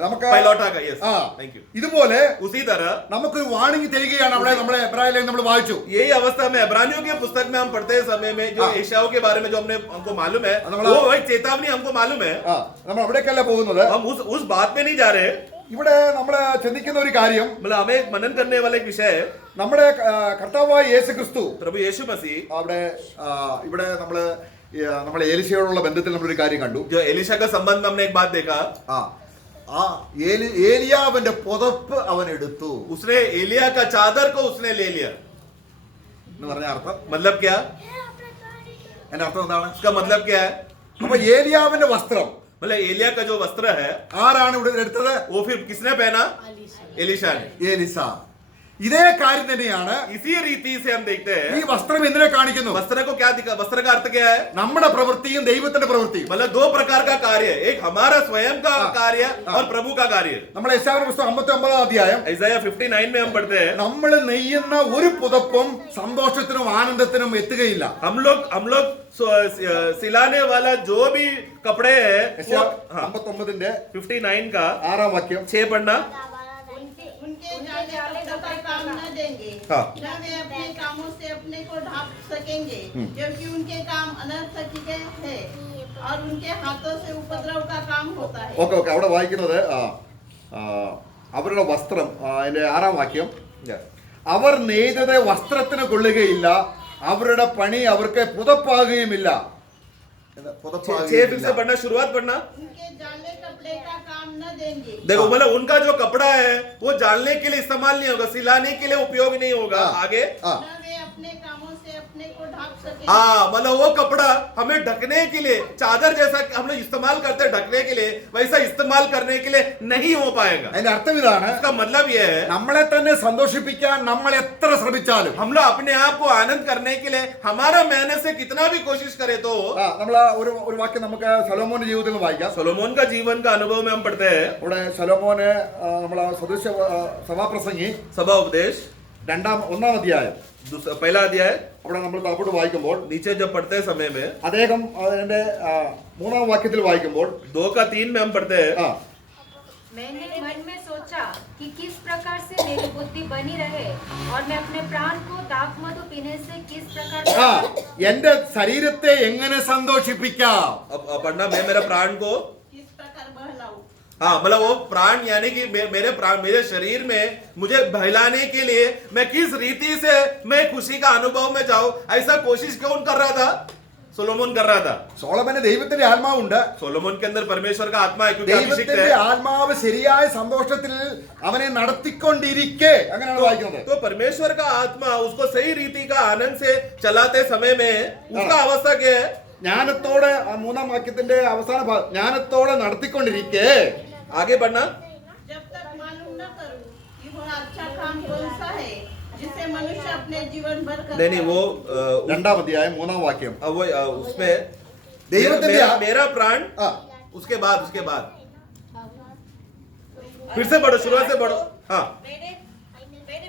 നമുക്ക് पहलौठा का, yes, ആ thank you. ഇതുപോലെ उसी तरह നമുക്കൊരു വാണിംഗ് തരികയാണ് അവിടെ നമ്മളെ എബ്രായയിൽ നമ്മൾ വായിച്ചു. यही अवस्था में इब्रानियों के पुस्तक में हम पढ़ते हैं समय में जो हाँ। एशियाओं के बारे में जो हमको मालूम है, हमारा- वो एक चेतावनी हमको मालूम है. ആ നമ്മൾ അവിടേക്കല്ല പോകുന്നത്. हम उस बात में नहीं जा रहे. ഇവിടെ നമ്മൾ ചിന്തിക്കുന്ന ഒരു കാര്യം, मतलब हमें एक मनन करने वाला एक विषय है. നമ്മുടെ കർത്താവായ യേശു ക്രിസ്തു प्रभु यीशु मसीह അവിടെ ഇവിടെ നമ്മളെ ഏലിശയോടുള്ള ബന്ധത്തിൽ നമ്മളൊരു കാര്യം കണ്ടു. जो एलिशा का संबंध में हमने एक बात देखा. ആ ഏലിയാവിന്റെ പുതപ്പ് അവൻ എടുത്തു उसने एलिया का चादर को उसने ले लिया. എന്ന് പറഞ്ഞ അർത്ഥം, मतलब क्या? എന്റെ അർത്ഥം എന്താണ്? उसका मतलब क्या है? അപ്പൊ ഏലിയാവിന്റെ വസ്ത്രം मतलब एलिया का जो वस्त्र है ആരാണ് ഇവിടെ എടുത്തത്? वो फिर किसने पहना? एलिशा ने. ഏലിസ. ഇതേ കാര്യം തന്നെയാണ്. इसी रीति से हम देखते ഈ हैं. വസ്ത്രം എന്തിനെ കാണിക്കുന്നു? वस्त्र को क्या दिखा? वस्त्र का अर्थ क्या है? നമ്മുടെ പ്രവൃത്തിയും ദൈവത്തിന്റെ പ്രവൃത്തിയും. मतलब दो प्रकार का कार्य है. एक हमारा स्वयं का कार्य और प्रभु का कार्य. നമ്മുടെ യെശയ്യാവിന്റെ പുസ്തകം 59 അധ്യായം ईसाया 59 में हम पढ़ते हैं, നമ്മൾ നെയ്യുന്ന ഒരു പുതപ്പും സന്തോഷത്തിനും ആനന്ദത്തിനും എത്തുകയില്ല. हम लोग सिलाने वाला जो भी कपड़े है वो, हाँ, 59 59 का 6 വാക്യം. 6 पढ़ना. उनके जाले कपड़े का काम न देंगे, हाँ। न वे अपने कामों से अपने को ढांप सकेंगे, क्योंकि उनके काम अनर्थक है और उनके हाथों से उपद्रव का काम होता है. ഓക്കെ അവിടെ വായിക്കുന്നത് അവരുടെ വസ്ത്രം അതിന്റെ 6 വാക്യം. അവർ നെയ്തത് വസ്ത്രത്തിന് കൊള്ളുകയില്ല, അവരുടെ പണി അവർക്ക് പുതപ്പാകുകയുമില്ല. എന്താ? 6 फिर से पढ़ना, शुरुआत पढ़ना. उनके जाले कपड़े का काम न देंगे, देखो मतलब उनका जो कपड़ा है वो डालने के लिए इस्तेमाल नहीं होगा, सिलाने के लिए उपयोग नहीं होगा. हाँ। आगे, ആ न वे अपने कामों से अपने को ढांप सकेंगे. हाँ, मतलब वो कपड़ा हमें ढकने के लिए, चादर जैसा हम लोग इस्तेमाल करते हैं ढकने के लिए, वैसा इस्तेमाल करने के लिए नहीं हो पाएगा. അതിന്റെ അർത്ഥം ഇതാണ്, इसका मतलब ये है നമ്മളെ തന്നെ സന്തോഷിപ്പിക്കാൻ നമ്മൾ എത്ര ശ്രമിച്ചാലും हम लोग अपने आप को आनंद करने के लिए हमारा मेहनत से कितना भी कोशिश करे तो. നമ്മൾ ഒരു വാക്യം നമുക്ക് സലോമോന്റെ ജീവിതത്തിൽ നിന്ന് വായിക്കാം. सोलोमोन का जीवन का अनुभव में हम पढ़ते हैं. ഇവിടെ സലോമോന് നമ്മളെ സദൃശ സഭാപ്രസംഗി सभा उपदेश 1 അധ്യായം पहला अध्याय അവിടെ നമ്മൾ താപ്പോട്ട് വായിക്കുമ്പോൾ नीचे जब पढ़ते हैं समय में അദ്ദേഹം അതിന്റെ 3 വാക്യത്തിൽ വായിക്കുമ്പോൾ 2 का 3 में हम पढ़ते हैं. ആ मैंने मन में सोचा कि किस प्रकार से मेरी बुद्धि बनी रहे और मैं अपने प्राण को दाख मधु पीने से किस प्रकार ആ എന്റെ ശരീരത്തെ എങ്ങനെ സന്തോഷിപ്പിക്കാം? अब पढ़ना, मैं मेरा प्राण को, किस प्रकार बहलाऊं. हाँ मतलब वो प्राण यानी कि मेरे प्राण, मेरे शरीर में मुझे बहलाने के लिए मैं किस रीति से मैं खुशी का अनुभव में जाऊं, ऐसा कोशिश कौन कर रहा था? सोलोमन कर रहा था. സോളമന് ദൈവത്തിന്റെ ആത്മാവുണ്ട്. सोलोमन के अंदर परमेश्वर का आत्मा है क्योंकि अभिषिक्त ദൈവത്തിന്റെ है. ആത്മാവ് ശരിയായ സന്തോഷത്തിൽ അവനെ നടത്തിക്കൊണ്ടിരിക്കെ അങ്ങനെയാണ് വായിക്കുന്നത്. तो परमेश्वर का आत्मा उसको सही रीति का आनंद से चलाते समय में उसका अवस्था क्या है? ജ്ഞാനത്തോടെ 3 വാക്യത്തിന്റെ അവസാന ഭാഗം, ജ്ഞാനത്തോടെ നടത്തിക്കൊണ്ടിരിക്കെ आगे बढ़ना. जब तक मालूम न करूं कि वह अच्छा काम कौन सा है जिसे मनुष्य अपने जीवन भर करता नहीं वो 2 അധ്യായം 3 വാക്യം. वो उसमें ദൈവത്തിന്റെ मेरा प्राण, ആ उसके बाद फिर से पढ़ो, शुरुआत से पढ़ो. हाँ मैंने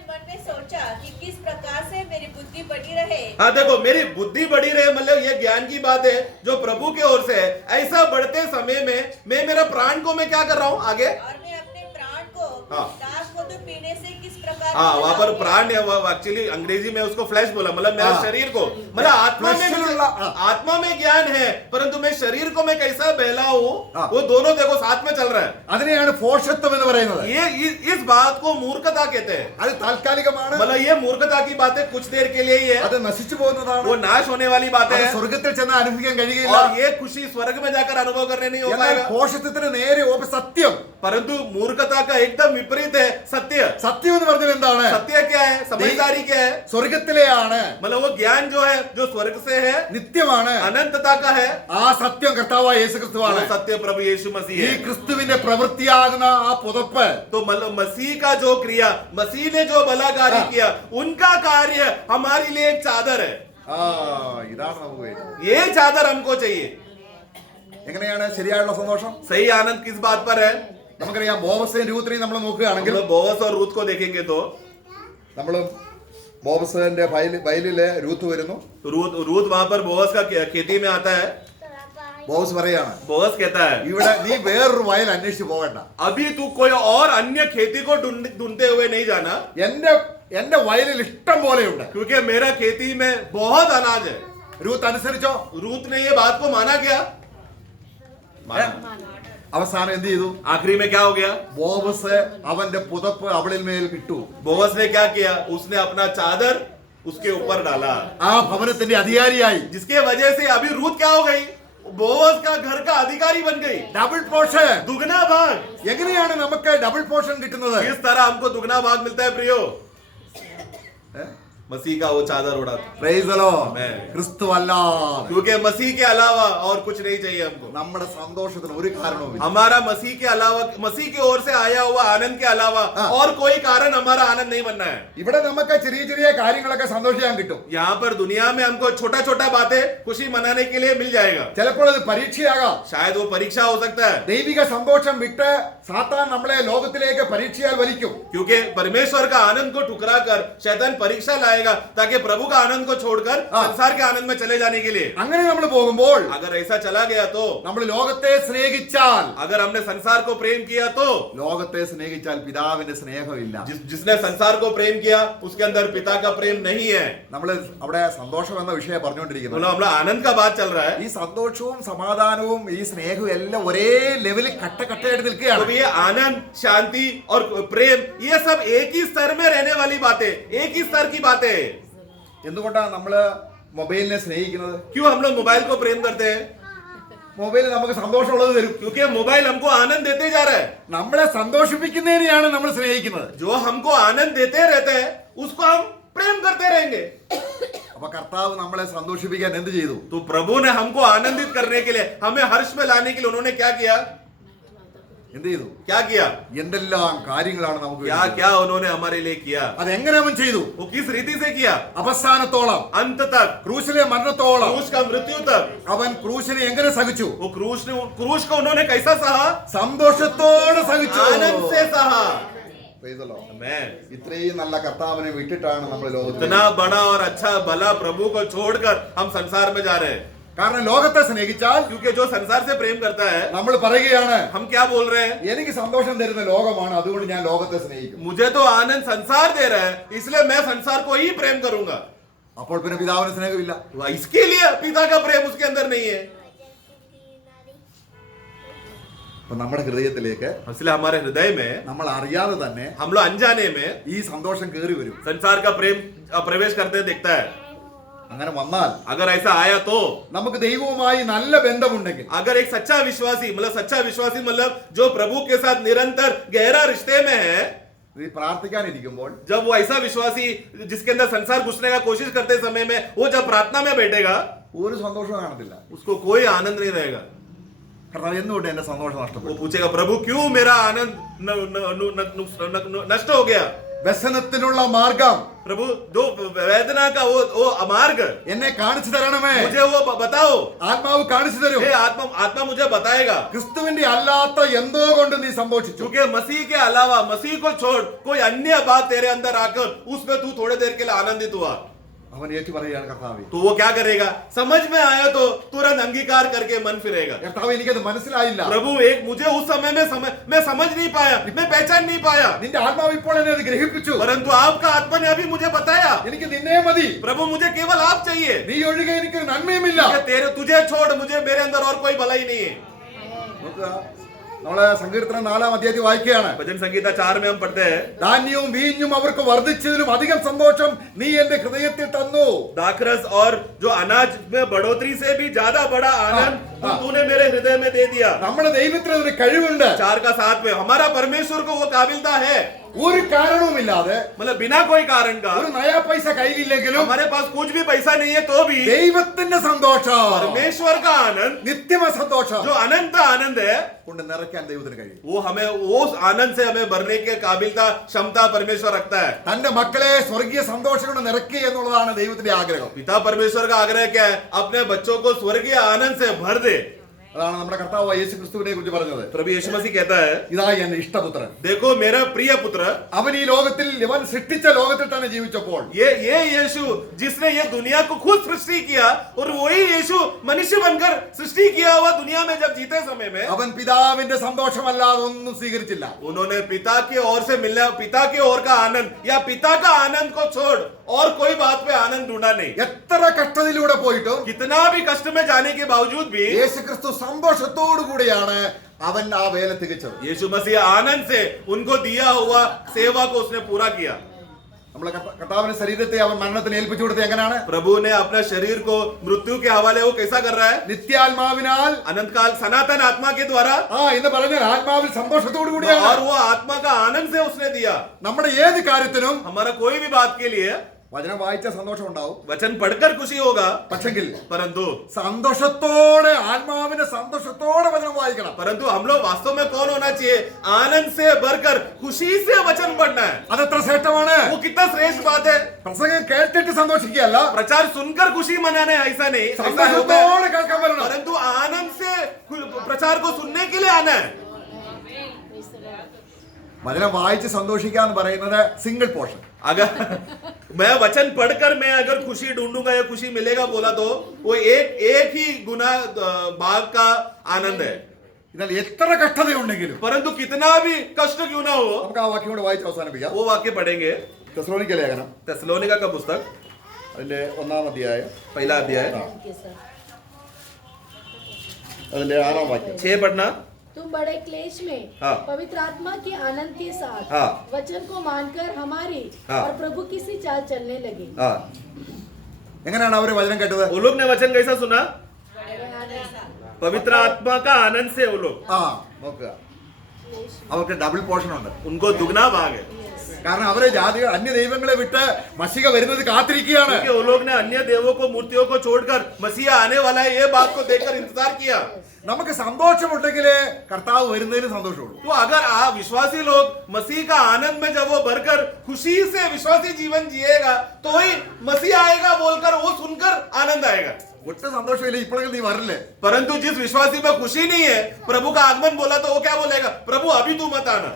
मन में सोचा कि किस प्रकार से मेरी बुद्धि बढ़ी रहे. हाँ देखो, मेरी बुद्धि बढ़ी रहे मतलब ये ज्ञान की बात है जो प्रभु के ओर से है. ऐसा बढ़ते समय में मैं मेरा प्राण को मैं क्या कर रहा हूँ आगे? और मैं अपने प्राण को हाँ। दाख मधु पीने से किस प्रकार हाँ वहां पर बहलाऊंगी? प्राण है, एक्चुअली अंग्रेजी में उसको फ्लैश बोला, मतलब मेरा हाँ। शरीर को, मतलब आत्मा में Flesh वाला, हाँ। आत्मा में ज्ञान है परंतु मैं शरीर को मैं कैसा बहलाऊं, हाँ। वो दोनों देखो साथ में चल रहा है. അതിനെയാണ് ഭോഷത്വം എന്ന് പറയുന്നത്. ये इस बात को मूर्खता कहते हैं. അത് താൽക്കാലികമാണ്. मतलब ये मूर्खता की बातें कुछ देर के लिए ही है, അത് നശിച്ചു പോകുന്നതാണ്. वो नाश होने वाली बातें അത് हैं സ്വർഗത്തിൽ ചെന്ന് അനുഭവിക്കാൻ കഴിയുകയില്ല. और ये खुशी स्वर्ग में जाकर अनुभव करने नहीं हो എന്നാൽ पाएगा. ഭോഷത്വത്തിന് നേരെ സത്യം. परंतु मूर्खता का एकदम विपरीत है सत्य. സത്യം എന്ന് പറഞ്ഞാൽ എന്താണ്? सत्य क्या है? समझदारी क्या है? സ്വർഗത്തിലെയാണ്, मतलब वो ज्ञान जो है जो स्वर्ग से है, നിത്യമാണ്. अनंतता का है. ആ സത്യം കർത്താവായ യേശുക്രിസ്തുവാണ്. वो सत्य प्रभु यीशु मसीह ഈ है. ക്രിസ്തുവിന്റെ പ്രവൃത്തിയാകുന്ന ആ പുതപ്പ് तो मतलब मसीह का जो क्रिया, मसीह ने जो भला कार्य हाँ। किया, उनका कार्य हमारे लिए एक चादर है. ആ ഇതാണ് നമുക്ക് വേണ്ടത്. ये चादर हमको चाहिए. എങ്ങനെയാണ് ശരിയായുള്ള സന്തോഷം? सही आनंद किस बात पर है? നമുക്കറിയാം ബോവസേയും രൂത്തിനെയും നമ്മൾ हम നോക്കുകയാണെങ്കിൽ लोग बोअज और रूथ को देखेंगे तो നമ്മൾ ബോവസിന്റെ വയലിലെ രൂത്ത് വരുന്നു. रूथ वहां पर बोअज का खेती में आता है. ബോസ് പറയാണ്, बोस कहता है ഇവിടെ നീ വേറൊരു വയൽ അന്വേഷിച്ച് പോകണ്ട. अभी तू कोई और अन्य खेती को ढूंढते हुए नहीं जाना, എന്റെ വയലിൽ ഇഷ്ടം പോലെയുണ്ട്. क्योंकि मेरा खेती में बहुत अनाज है। രൂത്ത് അനുസരിച്ചോ? रूत ने ये बात को माना क्या? അവസാനം എന്ത് ചെയ്തു? आखिरी में क्या हो गया? ബോവസ് അവന്റെ പുതപ്പ് അവളിൽ മേൽ ഇട്ടു. बोवस ने क्या किया? उसने अपना चादर उसके ऊपर डाला, ആ ഭവനത്തിന്റെ അധികാരിയായി. जिसके वजह से अभी रूत क्या हो गई? बोवस का घर का अधिकारी बन गई। Double portion. दुगना भाग। എങ്ങനെയാണ് നമുക്ക് ഡബിൾ പോർഷൻ കിട്ടുന്നത്? किस तरह हमको दुगना भाग मिलता है प्रियो? मसीह का वो चादर उड़ा, പ്രൈസ് ദി ലോർഡ്. ആമേൻ. ക്രിസ്തു അല്ലാതെ क्योंकि मसीह के अलावा और कुछ नहीं चाहिए हमको। നമ്മുടെ സന്തോഷത്തിന് ഒരു കാരണവുമില്ല. हमारा मसीह के अलावा, मसीह की ओर से आया हुआ आनंद के अलावा और कोई कारण हमारा आनंद नहीं बनना है। ഇവിടെ നമുക്ക് ചെറിയ ചെറിയ കാര്യങ്ങളൊക്കെ സന്തോഷിക്കാൻ കിട്ടും. यहाँ पर दुनिया में हमको छोटा छोटा बातें खुशी मनाने के लिए मिल जाएगा। ചിലപ്പോൾ അത് പരീക്ഷയാകാം. शायद वो परीक्षा हो सकता है, ദൈവിക സന്തോഷം വിട്ട് സാത്താൻ നമ്മളെ ലോകത്തിലേക്ക് പരീക്ഷയാൽ വലിക്കും. क्योंकि परमेश्वर का आनंद को ठुकरा कर शैतान परीक्षा लाएगा, ताकि प्रभु का आनंद को छोड़कर संसार के आनंद में चले जाने के लिए। അങ്ങനെ നമ്മൾ പോകുമ്പോൾ अगर ऐसा चला गया तो, നമ്മൾ ലോകത്തെ സ്നേഹിച്ചാൽ, अगर हमने संसार को प्रेम किया तो, ലോകത്തെ സ്നേഹിച്ചാൽ പിതാവിന്റെ സ്നേഹമില്ല. जिसने संसार को प्रेम किया उसके अंदर पिता का प्रेम नहीं है। നമ്മൾ അവിടെ സന്തോഷം എന്ന വിഷയം പറഞ്ഞുകൊണ്ടിരിക്കുന്നത്. हम लोग आनंद का बात चल रहा है। ഈ സന്തോഷവും സമാധാനവും ഈ സ്നേഹവും എല്ലാം ഒരേ ലെവലിൽ കട്ടയായിട്ട് നിൽക്കുകയാണ്. तो ये आनंद, शांति और प्रेम, ये सब एक ही स्तर में रहने वाली बातें, एक ही स्तर की बातें। എന്തുകൊണ്ടാണ് നമ്മള് മൊബൈലിനെ സ്നേഹിക്കുന്നത്? क्यों हम लोग मोबाइल को प्रेम करते हैं? മൊബൈൽ നമുക്ക് സന്തോഷമുള്ളത് തരും. क्योंकि मोबाइल हमको आनंद देते जा रहा है। നമ്മളെ സന്തോഷിപ്പിക്കുന്നതിനെയാണ് നമ്മൾ സ്നേഹിക്കുന്നത്. जो हमको आनंद देते रहते हैं उसको हम प्रेम करते रहेंगे। അപ്പൊ കർത്താവ് നമ്മളെ സന്തോഷിപ്പിക്കാൻ എന്ത് ചെയ്തു? तो प्रभु ने हमको आनंदित करने के लिए, हमें हर्ष में लाने के लिए उन्होंने क्या किया? എന്ത് ചെയ്തു? क्या किया? എന്തെല്ലാം കാര്യങ്ങളാണ് നമുക്ക് क्या വേണ്ടത്? क्या उन्होंने हमारे लिए किया? അതെങ്ങനെ അവൻ ചെയ്തു? वो किस रीति से किया? അവസാനത്തോളം, अंत तक, ക്രൂശിലെ മരണത്തോളം क्रूस का मृत्यु तक। അവൻ ക്രൂശിനെ എങ്ങനെ സഹിച്ചു? वो क्रूस को उन्होंने कैसा सहा? സന്തോഷത്തോടെ സഹിച്ചു. आनंद से सहा। Praise the Lord. Amen। ഇത്രയും നല്ല കർത്താവിനെ വിട്ടിട്ടാണ് നമ്മൾ ലോകത്തിൽ. इतना बड़ा और अच्छा भला प्रभु को छोड़कर हम संसार में जा रहे हैं। കാരണം ലോകത്തെ സ്നേഹിച്ചാൽ क्योंकि जो संसार से प्रेम करता है, നമ്മൾ പറയുകയാണ്, हम क्या बोल रहे हैं? എനിക്ക് സന്തോഷം തരുന്ന ലോകമാണ്, അതുകൊണ്ട് ഞാൻ ലോകത്തെ സ്നേഹിക്കും. मुझे तो आनंद संसार दे रहा है, इसलिए मैं संसार को ही प्रेम करूंगा। അപ്പോൾ പിന്നെ പിതാവിന് സ്നേഹമില്ല. इसके लिए पिता का प्रेम उसके अंदर नहीं है। അപ്പൊ നമ്മുടെ ഹൃദയത്തിലേക്ക് इसलिए हमारे हृदय में, നമ്മൾ അറിയാതെ തന്നെ हम लोग अनजाने में ഈ സന്തോഷം കയറി വരും. संसार का प्रेम प्रवेश करते दिखता है। അങ്ങനെ വന്നാൽ अगर ऐसा आया तो, നമുക്ക് ദൈവവുമായി നല്ല ബന്ധമുണ്ടെങ്കിൽ, अगर एक सच्चा विश्वासी मतलब जो प्रभु के साथ निरंतर गहरा रिश्ते में है, ഈ പ്രാർത്ഥിക്കാനിരിക്കുമ്പോൾ जब वो ऐसा विश्वासी जिसके अंदर संसार घुसने का कोशिश करते समय में, वो जब प्रार्थना में बैठेगा, ഒരു സന്തോഷവും കാണത്തില്ല. उसको कोई आनंद नहीं रहेगा। കാരണം എന്തുകൊണ്ട് എന്റെ സന്തോഷം वो നഷ്ടപ്പെട്ടു? पूछेगा, प्रभु क्यों मेरा आनंद नष्ट हो गया? വ്യസനത്തിനുള്ള മാർഗം प्रभु, जो वेदना का वो अमार्ग എന്നെ കാണിച്ചു തരണമേ. मुझे वो बताओ। ആത്മാവ് കാണിച്ചു തരും. हे आत्मा मुझे बताएगा। ക്രിസ്തുവിന്റെ അല്ലാത്ത എന്തോ കൊണ്ട് നീ സംഭവിച്ചു. क्योंकि मसीह के अलावा, मसीह को छोड़ कोई अन्य बात तेरे अंदर आकर उसमें तू थोड़े देर के लिए आनंदित हुआ, അവൻ ഏറ്റു പറയുകയാണ്, കർത്താവേ, तो वो क्या करेगा? समझ में आया तो तुरंत अंगीकार करके मन फिरेगा। കർത്താവേ, എനിക്കത് മനസ്സിലായില്ല. प्रभु, एक मुझे उस समय में मैं समझ नहीं पाया, मैं पहचान नहीं पाया, നിന്റെ ആത്മാവ് ഇപ്പോൾ എന്നെ അത് ഗ്രഹിപ്പിച്ചു. परंतु आपका आत्मा ने अभी मुझे बताया। എനിക്ക് നിന്നെ മതി. प्रभु, मुझे केवल आप चाहिए। നീ ഒഴികെ എനിക്കൊരു നന്മയുമില്ല. तुझे छोड़ मुझे मेरे अंदर और कोई भलाई नहीं है। നോക്കുക, നമ്മള് സങ്കീർത്തനം 4-ാം അധ്യായത്തിൽ വായിക്കുകയാണ്. भजन संगीता 4 में हम पढ़ते हैं, ധാന്യവും വീഞ്ഞും അവർക്ക് വർദ്ധിച്ചതിലും അധികം സന്തോഷം നീ എന്റെ ഹൃദയത്തിൽ തന്നു. दाखरस और जो अनाज में बढ़ोतरी से भी ज्यादा बड़ा आनंद तूने मेरे हृदय में दे दिया। നമ്മുടെ ദൈവത്തിന് ഒരു കഴിവുണ്ട്. 4 का 7 में हमारा परमेश्वर को वो काबिलता है, ഒരു കാരണവുമില്ലാതെ, मतलब बिना कोई कारण का, ഒരു നയാ പൈസ കയ്യിലില്ലെങ്കിലും हमारे पास कुछ भी पैसा नहीं है तो भी ദൈവത്തിന്റെ സന്തോഷം, परमेश्वर का आनंद, നിത്യമ സന്തോഷം जो अनंत आनंद है, കൊണ്ട് നിറയ്ക്കാൻ ദൈവത്തിന് കഴിയും. वो हमें उस आनंद से हमें भरने के काबिलता, क्षमता परमेश्वर रखता है। തന്റെ മക്കളെ സ്വർഗീയ സന്തോഷം കൊണ്ട് നിറയ്ക്കുക എന്നുള്ളതാണ് ദൈവത്തിന്റെ ആഗ്രഹം. पिता परमेश्वर का आग्रह क्या है? अपने बच्चों को स्वर्गीय आनंद से भर दे। അതാണ് നമ്മുടെ കർത്താവ് യേശു ക്രിസ്തുവിനെ കുറിച്ച് പറഞ്ഞത്. प्रभु यीशु मसीह कहता है, ഇതാ എന്റെ ഇഷ്ടപുത്രൻ. देखो मेरा प्रिय पुत्र. അവൻ ഈ ലോകത്തിൽ ഇവൻ സൃഷ്ടിച്ച ലോകത്തിൽ തന്നെ ജീവിച്ചപ്പോൾ ये यीशु जिसने ये दुनिया को खुद सृष्टि किया और वही यीशु मनुष्य बनकर सृष्टि किया हुआ दुनिया में जब जीते समय में അവൻ പിതാവിന്റെ സന്തോഷമല്ലാതെ ഒന്നും സ്വീകരിച്ചില്ല. उन्होंने पिता की ओर से मिलने, पिता की ओर का आनंद या पिता का आनंद को छोड़ और कोई बात पे आनंद ढूंढा नहीं. എത്ര കഷ്ടതയിലൂടെ പോയിട്ടും कितना भी कष्ट में जाने के बावजूद भी യേശു ക്രിസ്തു സന്തോഷത്തോടു കൂടിയാണ് അവൻ ആ വേല തികച്ചത്. यीशु मसीह आनंद से उनको दिया हुआ सेवा को उसने पूरा किया. നമ്മളെ കർത്താവിന്റെ ശരീരത്തെ അവൻ മരണത്തിന് ഏൽപ്പിച്ചു കൊടുത്തത് എങ്ങനെയാണ്? प्रभु ने अपना शरीर को मृत्यु के हवाले वो कैसा कर रहा है? നിത്യാത്മാവിനാൽ, अनंत काल सनातन आत्मा के द्वारा, എന്ന് പറഞ്ഞാൽ ആത്മാവിൽ സന്തോഷത്തോടു കൂടിയാണ്. और वो आत्मा का आनंद से उसने दिया. നമ്മുടെ ഏത് കാര്യത്തിനും हमारा कोई भी बात के लिए വചനം വായിച്ച സന്തോഷം ഉണ്ടാവും. वचन पढ़कर खुशी होगा, പക്ഷെങ്കിൽ परंतु സന്തോഷത്തോടെ, ആത്മാവിന്റെ സന്തോഷത്തോടെ വചനം വായിക്കണം. परंतु हम लोग वास्तव में कौन होना चाहिए? आनंद से भरकर खुशी से वचन पढ़ना है. അതെത്ര ശ്രേഷ്ഠമാണ്! वो कितना श्रेष्ठ बात है. പ്രസംഗം കേട്ടിട്ട് സന്തോഷിക്കുകയല്ല, प्रचार सुनकर खुशी मनाना है ऐसा नहीं, ऐसा होता है. സന്തോഷത്തോടെ കേൾക്കാൻ വരണം. परंतु आनंद से प्रचार को सुनने के लिए आना है. വചനം വായിച്ച് സന്തോഷിക്കുക എന്ന് പറയുന്നത് സിംഗിൾ പോർഷൻ. अगर मैं वचन पढ़कर मैं अगर खुशी ढूंढूंगा या खुशी मिलेगा बोला तो वो एक ही गुना भाग का आनंद है. എന്നാൽ എത്ര കഷ്ടതയുണ്ടെങ്കിലും परंतु कितना भी कष्ट क्यों ना हो, നമുക്ക് ആ വാക്യം കൂടെ വായിച്ച് അവസാനിപ്പിക്കാം. वो वाक्य पढ़ेंगे. തെസ്സലോനിക്ക ലേഖനം തെസ്സലോനിക का पुस्तक അതിന്റെ 1-ാം അധ്യായം पहला अध्याय അതിന്റെ 6-ാം വാക്യം. 6 पढ़ना. तुम बड़े क्लेश में हाँ। पवित्र आत्मा के आनंद के साथ हाँ। वचन को मानकर हमारी हाँ। और प्रभु की सी चाल चलने लगे. ആ എങ്ങനെയാണ് അവര് വചനം കേട്ടത്? वो लोग ने वचन कैसा सुना? पवित्र आत्मा का आनंद से वो लोग. ആ നോക്കുക, അവർക്ക് ഡബിൾ പോർഷൻ ഉണ്ട്. उनको दुगना भाग है. കാരണം അവരെ ജാതി അന്യ ദൈവങ്ങളെ വിട്ട് മഷിക വരുന്നത് കാത്തിരിക്കുകയാണ്. क्योंकि वो लोग ने अन्य देवों को, मूर्तियों को छोड़कर मसीहा आने वाला है ये बात को देखकर इंतजार किया. നമുക്ക് സന്തോഷമുണ്ടെങ്കിലേ കർത്താവ് വരുന്നതിന് സന്തോഷമുള്ളൂ. तो अगर आप विश्वासी लोग मसीह का आनंद में जब वो भरकर खुशी से विश्वासी जीवन जिएगा तो ही मसीह आएगा बोलकर वो सुनकर आनंद आएगा. ഒട്ടും സന്തോഷമില്ല, ഇപ്പോഴെങ്കിലും നീ വരില്ലേ? परंतु जिस विश्वासी में खुशी नहीं है, प्रभु का आगमन बोला तो वो क्या बोलेगा? प्रभु अभी तू मत आना.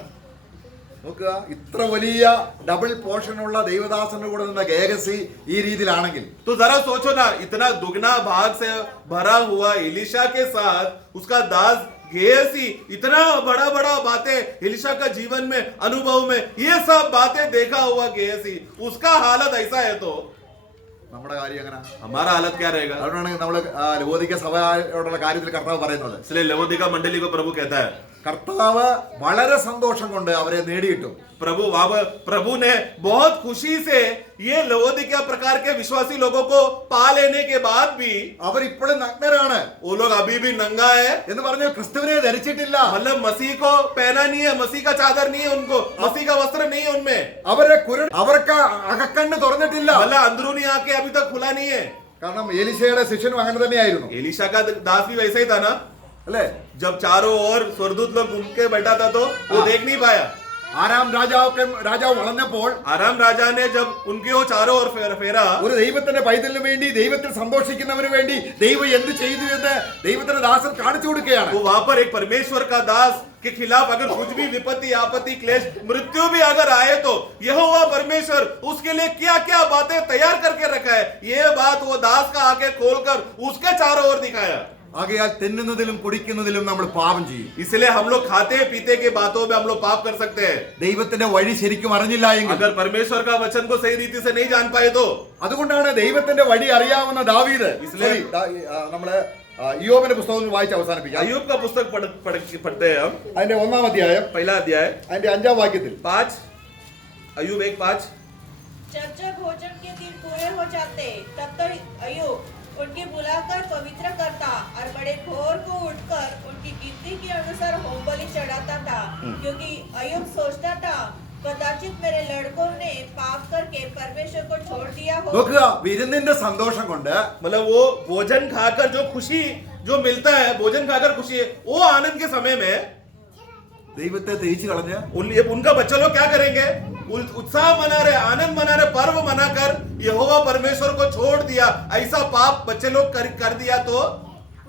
നോക്കുക, ഇത്ര വലിയ ഡബിൾ പോർഷനുള്ള ദൈവദാസന്റെ കൂടെ നിന്ന ഗേഹസി ഈ രീതിയിലാണെങ്കിൽ तो जरा सोचो ना, इतना दुगना भाग से भरा हुआ एलीशा के साथ उसका दास गेहसी इतना बड़ा बड़ा बातें एलीशा का जीवन में, अनुभव में ये सब बातें देखा हुआ गेहसी, उसका हालत ऐसा है तो നമ്മുടെ കാര്യം എങ്ങനെ? हमारा हालत क्या रहेगा? അതുകൊണ്ടാണ് നമ്മൾ ലവോദിക്ക സഭയോടുള്ള കാര്യത്തിൽ കർത്താവ് പറയുന്നത്. इसलिए लवोदिका मंडली को प्रभु कहता है, കർത്താവ് വളരെ സന്തോഷം കൊണ്ട് അവരെ നേടിയിട്ടു. प्रभु ने बहुत खुशी से ये लवोदिका प्रकार के विश्वासी लोगों को पा लेने के बाद भी അവരിപ്പോഴും നഗ്നരാണ്. वो लोग अभी भी नंगा है. എന്ന് പറഞ്ഞാൽ ക്രിസ്തുവിനെ ധരിച്ചിട്ടില്ല. मतलब मसीह को पहना नहीं है, मसीह का चादर नहीं है उनको, मसीह का वस्त्र नहीं है उनमें. അവർക്ക് അകക്കണ്ണ് തുറന്നിട്ടില്ല. मतलब अंदरूनी आंखें अभी तक खुला नहीं है. കാരണം എലീശയുടെ ശിഷ്യനും അങ്ങനെ തന്നെയായിരുന്നു, एलीशा का दास भी वैसा ही था ना. അല്ലേ? जब चारों ओर स्वर्गदूत लोग घूम के बैठा था तो वो देख नहीं पाया. ആരാം രാജാവ് വളർന്നപ്പോൾ आराम राजा ने जब उनके वो चारों ओर फेरा, ഒരു ദൈവത്തിന്റെ പൈതലിന് വേണ്ടി, ദൈവത്തിൽ സന്തോഷിക്കുന്നവന് വേണ്ടി ദൈവം എന്ത് ചെയ്തു എന്ന് ദൈവത്തിന്റെ ദാസൻ കാണിച്ചു കൊടുക്കുകയാണ്. वो वहां पर एक परमेश्वर का दास के खिलाफ अगर कुछ भी विपत्ति, आपत्ति, क्लेश, मृत्यु भी अगर आए तो यहोवा परमेश्वर उसके लिए क्या क्या बातें तैयार करके रखा है, ये बात वो दास का आके खोलकर उसके चारों ओर दिखाया. ആകയാൽ തിന്നുന്നതിലും കുടിക്കുന്നതിലും നമ്മൾ പാപം ചെയ്യും. इसलिए हम लोग खाते पीते के बातों में हम लोग पाप कर सकते हैं. ദൈവത്തിന്റെ വഴി ശരിക്കും അറിഞ്ഞില്ല എങ്കിൽ, अगर परमेश्वर का वचन को सही रीति से नहीं जान पाए तो. അതുകൊണ്ടാണ് ദൈവത്തിന്റെ വഴി അറിയാവുന്ന ദാവീദ് നമ്മള് ഇയ്യോബിന്റെ പുസ്തകം വായിച്ച് അവസാനിപ്പിക്കാം. अय्यूब का पुस्तक पढ़ते हैं हम. അതിന്റെ 1-ാം അധ്യായം पहला अध्याय അതിന്റെ 5-ാം വാക്യത്തിൽ 5. अय्यूब 1:5. जब भोजन के दिन पूरे हो जाते तब तो अय्यूब उनकी बुलाकर पवित्र करता और बड़े भोर को उठकर उनकी गिनती के अनुसार होम बलि चढ़ाता था, क्योंकि अय्यूब सोचता था कदाचित मेरे लड़कों ने पाप करके परमेश्वर को छोड़ दिया हो. നോക്കുക, വിരുന്നിന്റെ സന്തോഷം കൊണ്ട് मतलब वो भोजन खाकर जो खुशी जो मिलता है, भोजन खाकर खुशी है, वो आनंद के समय में ദൈവത്തെ തേച്ചു കളഞ്ഞ് उनका बच्चा लोग क्या करेंगे? उत्साह मना रहे, आनंद मना रहे, पर्व मनाकर यहोवा परमेश्वर को छोड़ दिया, ऐसा पाप बच्चे लोग कर दिया तो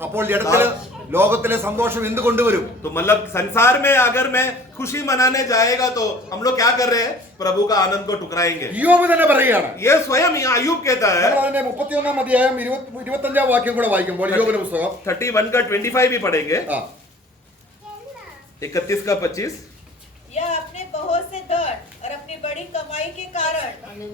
അപ്പോൾ ജഡത്തില് ലോകത്തിലെ സന്തോഷം എന്ത് കൊണ്ടുവരും? तो मतलब संसार में अगर मैं खुशी मनाने जाएगा तो हम लोग क्या कर रहे हैं? प्रभु का आनंद को टुकराएंगे। ഇയ്യോബ് തന്നെ പറയുകയാണ്. ये स्वयं अय्यूब कहता है। നമ്മൾ അതിന്റെ 31 അധ്യായം 25 വാക്യം കൂടെ വായിക്കുമ്പോൾ ഇയ്യോബിന്റെ പുസ്തകം 31 का 25 भी पढ़ेंगे। ആ, 31 का 25। यह अपने बहुत से धन और अपनी बड़ी कमाई के कारण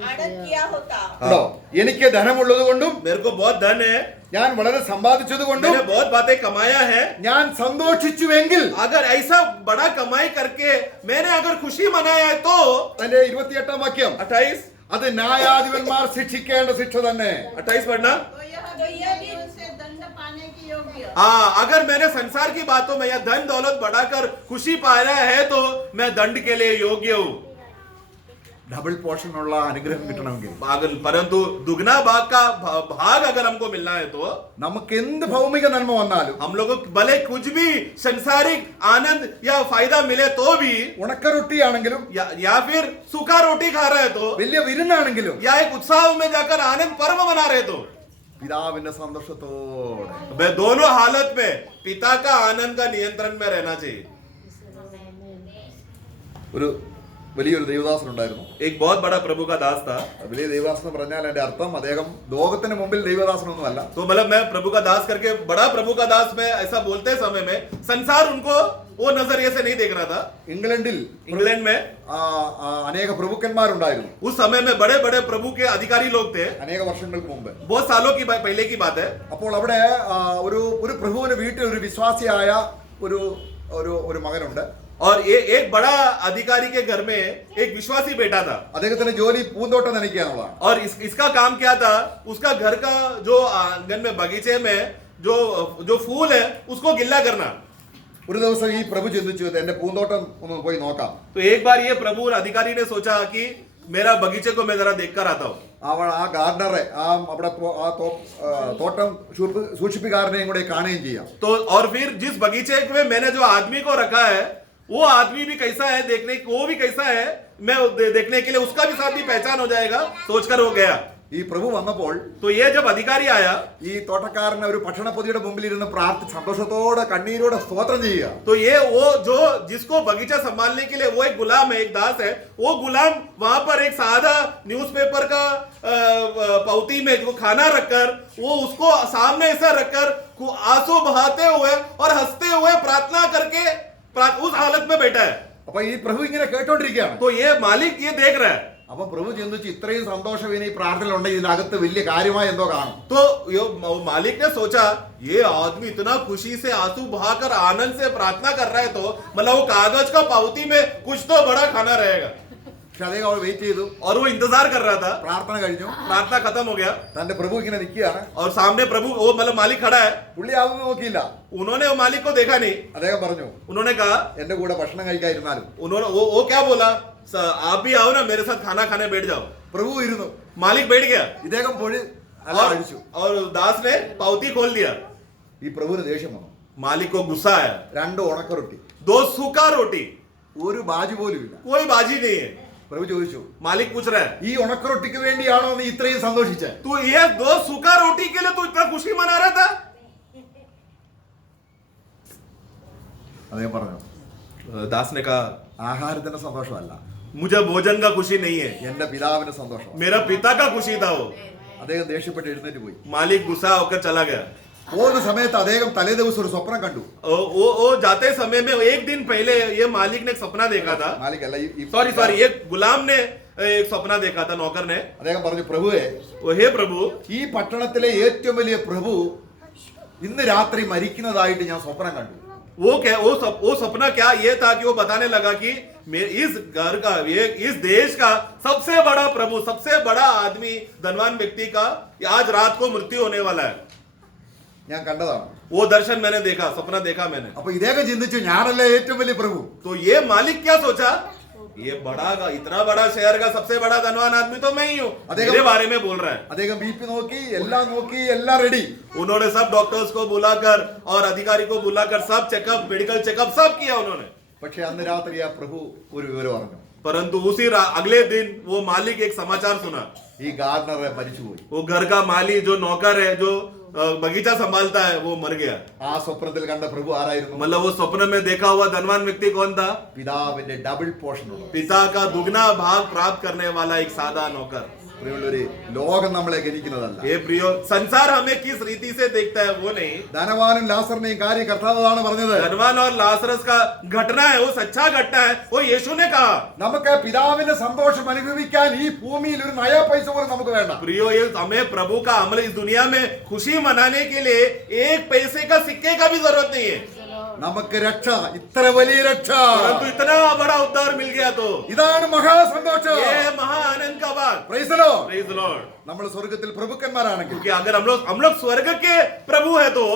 आनंद किया होता। ഉണ്ടോ? എനിക്ക് ധനമുള്ളത് കൊണ്ടും मेरे को बहुत धन है, ഞാൻ വളരെ സമ്പാദിച്ചത് കൊണ്ടും मैंने बहुत बातें कमाया है। ഞാൻ സന്തോഷിച്ചുവെങ്കിൽ, अगर ऐसा बड़ा कमाई करके मैंने अगर खुशी मनाया है तो അതിന്റെ 28 വാക്യം 28 അത് ന്യായാധിപന്മാർ ശിക്ഷിക്കേണ്ട ശിക്ഷ തന്നെ. 28 पढ़ना। तो यह भी उनसे दंड पाने की योग्य। हाँ, अगर मैंने संसार की बातों में या धन दौलत बढ़ाकर खुशी पाया है तो मैं दंड के लिए योग्य हूँ। ഡബിൾ പോർഷൻ ഉള്ള അനുഗ്രഹം കിട്ടണമെങ്കിൽ, परंतु दुगना भाग का भाग अगर हमको मिलना है तो നമുക്ക് എന്ത് ഭൗമിക നന്മ വന്നാലും, हम लोगों को भले कुछ भी संसारिक आनंद या फायदा मिले तो भी, ഉണക്കറൊട്ടിയാണെങ്കിലും या फिर सूखा रोटी खा रहे तो, വലിയ വിരുന്നാണെങ്കിലും, या एक उत्साह में जाकर आनंद पर्व मना रहे तो, പിതാവിന്റെ സന്തോഷത്തോടെ मैं दोनों हालत में पिता का आनंद का नियंत्रण में रहना चाहिए। ഒരു വലിയൊരു ദേവദാസൻ ഉണ്ടായിരുന്നു. एक बहुत बड़ा प्रभु का दास था। വലിയ ദേവദാസൻ എന്ന് പറഞ്ഞാൽ അതിന്റെ അർത്ഥം അദ്ദേഹം ലോകത്തിന് മുമ്പിൽ ദേവദാസനൊന്നുമല്ല. तो मतलब मैं प्रभु का दास करके बड़ा प्रभु का दास में ऐसा बोलते समय में संसार उनको वो नजरिए से नहीं देख रहा था। ഇംഗ്ലണ്ടിൽ इंग्लैंड में അനേക പ്രഭുക്കന്മാരുണ്ടായിരുന്നു. उस समय में बड़े बड़े प्रभु के अधिकारी लोग थे, അനേക വർഷങ്ങൾക്ക് മുമ്പ്. बहुत सालों की पहले की बात है। അപ്പോൾ അവിടെ ഒരു പ്രഭുവിന്റെ വീട്ടിൽ ഒരു വിശ്വാസിയായ ഒരു മകനുണ്ട്. और एक बड़ा अधिकारी के घर में एक विश्वासी बेटा था। അദ്ദേഹത്തിന്റെ ജോലി പൂന്തോട്ടം നനയ്ക്കുക എന്നുള്ളതാണ്. और इसका काम क्या था? उसका घर का जो आंगन में बगीचे में जो फूल है उसको गिल्ला करना। ഒരു ദിവസം ഈ പ്രഭു ചിന്തിച്ചു, എന്റെ പൂന്തോട്ടം ഒന്ന് പോയി നോക്കാം. तो एक बार ये प्रभु अधिकारी ने सोचा कि मेरा बगीचे को मैं जरा देखकर आता हूँ। അവൾ ആ ഗാർഡനറെ അവിടെ തോട്ടം സൂക്ഷിപ്പുകാരനെയും കൂടെ കാണുകയും ചെയ്യാം. तो और फिर जिस बगीचे में मैंने जो आदमी को रखा है वो आदमी भी कैसा है देखने, वो भी कैसा है मैं देखने के लिए उसका भी साथ भी पहचान हो जाएगा सोचकर वो गया। ഈ പ്രഭു വന്നപ്പോൾ तो ये जब अधिकारी आया ഈ തോട്ടക്കാരൻ ഒരു ഭക്ഷണപ്പൊതിയുടെ മുമ്പിൽ ഇരുന്ന് സന്തോഷത്തോടെ കണ്ണീരോടെ സ്തോത്രം ചെയ്യുക. तो ये वो जो जिसको बगीचा संभालने के लिए वो एक गुलाम है, एक दास है, वो गुलाम वहां पर एक सादा न्यूज़पेपर का पावती में जो खाना रखकर वो उसको सामने ऐसा रखकर आंसू बहाते हुए और हंसते हुए प्रार्थना करके उस हालत में बैठा है। അപ്പൊ ഈ പ്രഭു ഇങ്ങനെ കേട്ടോണ്ടിരിക്കുകയാണ്. तो ये मालिक ये देख रहा है। അപ്പൊ പ്രഭു ചിന്തിച്ചു, ഇത്രയും സന്തോഷം ഇനി ഈ പ്രാർത്ഥനയിലുണ്ടെങ്കിൽ ഇതിനകത്ത് വലിയ കാര്യമായി എന്തോ കാണും. तो मालिक ने सोचा ये आदमी इतना खुशी से आंसू बहाकर आनंद से प्रार्थना कर रहा है तो मतलब वो कागज का पावती में कुछ तो बड़ा खाना रहेगा। പക്ഷെ അദ്ദേഹം അവൾ വെയിറ്റ് ചെയ്തു. और वो इंतजार कर रहा था। പ്രാർത്ഥന കഴിഞ്ഞു, प्रार्थना खत्म हो गया തന്റെ പ്രഭു ഇങ്ങനെ നിൽക്കുകയാണ്. और सामने प्रभु वो मतलब मालिक खड़ा है। പുള്ളി അതൊന്നും നോക്കിയില്ല. उन्होंने वो मालिक को देखा नहीं। അദ്ദേഹം പറഞ്ഞു, उन्होंने कहा എന്റെ കൂടെ ഭക്ഷണം കഴിക്കാതിരുന്നാലും. उन्होंने वो क्या बोला, आप भी आओ ना मेरे साथ खाना खाने बैठ जाओ। പ്രഭു ഇരുന്നു. मालिक बैठ गया ഇദ്ദേഹം പൊഴി അഴിച്ചു. और दास ने पावती खोल दिया। ഈ പ്രഭുവിന് ദേഷ്യം വന്നു. मालिक को गुस्सा आया। 2 ഉണക്കറൊട്ടി, 2 सूखा रोटी, ഒരു ബാജി പോലും ഇല്ല. कोई बाजी नहीं है। പ്രഭു ചോദിച്ചു, मालिक पूछ रहा है ഈ ഉണക്കറൊട്ടിക്ക് വേണ്ടിയാണോ നീ ഇത്രയും സന്തോഷിച്ചത്? तू ये 2 सूखा रोटी के लिए तू इतना खुशी मना रहा था? അദ്ദേഹം പറഞ്ഞു, दास ने कहा ആഹാരത്തിന്റെ സന്തോഷമല്ല, मुझे भोजन का खुशी नहीं है, എന്റെ പിതാവിന്റെ സന്തോഷം. मेरा पिता का खुशी था वो। അദ്ദേഹം ദേഷ്യപ്പെട്ട് എഴുന്നേറ്റ് പോയി. मालिक गुस्सा होकर चला गया। പോകുന്ന സമയത്ത് അദ്ദേഹം തലേ ദിവസം ഒരു സ്വപ്നം കണ്ടു. वो जाते समय में एक दिन पहले ये मालिक ने एक सपना देखा था। മാലിക് അല്ല, सॉरी एक गुलाम ने एक सपना देखा था, नौकर ने। അദ്ദേഹം പറഞ്ഞു, പ്രഭുവേ, हे प्रभु, ഈ പട്ടണത്തിലെ ഏറ്റവും വലിയ പ്രഭു ഇന്ന് രാത്രി മരിക്കുന്നതായിട്ട് ഞാൻ സ്വപ്നം കണ്ടു. वो सपना क्या ये था कि वो बताने लगा कि इस घर का इस देश का सबसे बड़ा प्रभु, सबसे बड़ा आदमी, धनवान व्यक्ति का आज रात को मृत्यु होने वाला है। ഞാൻ കണ്ടതാണ്. वो दर्शन मैंने देखा, सपना देखा मैंने। അപ്പൊ ഇദ്ദേഹം ചിന്തിച്ചു, ഞാനല്ലേ ഏറ്റവും വലിയ പ്രഭു. तो ये मालिक क्या सोचा, ये बड़ा का इतना बड़ा शहर का सबसे बड़ा धनवान आदमी तो मैं ही हूँ, मेरे बारे में बोल रहा है। അദ്ദേഹം ബി പി നോക്കി, എല്ലാം റെഡി. उन्होंने सब डॉक्टर्स को बुलाकर और अधिकारी को बुलाकर सब चेकअप, मेडिकल चेकअप सब किया उन्होंने। പക്ഷെ അന്ന് രാത്രി ആ പ്രഭു ഒരു വിവരം അറിഞ്ഞു. परंतु उसी अगले दिन वो मालिक एक समाचार सुना, ഈ ഗാർഡനറെ മരിച്ചുപോയി. वो घर का माली जो नौकर है, जो बगीचा संभालता है वो मर गया। ആ സ്വപ്നത്തിൽ കണ്ട പ്രഭു ആരായിരുന്നു? मतलब वो स्वप्न में देखा हुआ धनवान व्यक्ति कौन था? പിതാവിന്റെ ഡബിൾ പോർഷൻ ഉള്ളത്. पिता का दुगना भाग प्राप्त करने वाला एक सादा नौकर। പ്രിയമുള്ളവരെ, ലോകം നമ്മളെ ഗണിക്കുന്നതല്ല. ये प्रियो, संसार हमें किस रीति से देखता है वो नहीं। ധനവാനും ലാസറിനെയും കാര്യം കർത്താവാണ് പറഞ്ഞത്. धनवान और लासरस का घटना है, वो सच्चा घटना है, वो यीशु ने कहा। നമുക്ക് പിതാവിന്റെ സന്തോഷം അനുഭവിക്കാൻ ഈ ഭൂമിയിൽ ഒരു നയാ പൈസ പോലും നമുക്ക് വേണ്ട. प्रियो, ये हमें प्रभु का अमल इस दुनिया में खुशी मनाने के लिए एक पैसे का सिक्के का भी जरूरत नहीं है। നമുക്ക് രക്ഷ, ഇത്ര വലിയ രക്ഷ, परंतु इतना बड़ा उद्धार मिल गया तो ഇതാണ് മഹാസന്തോഷം. ये महा आनंद का बात। Praise the Lord. Praise the Lord। നമ്മൾ സ്വർഗത്തിൽ പ്രഭുക്കന്മാരാണെങ്കിൽ क्योंकि अगर हम लोग स्वर्ग के प्रभु है तो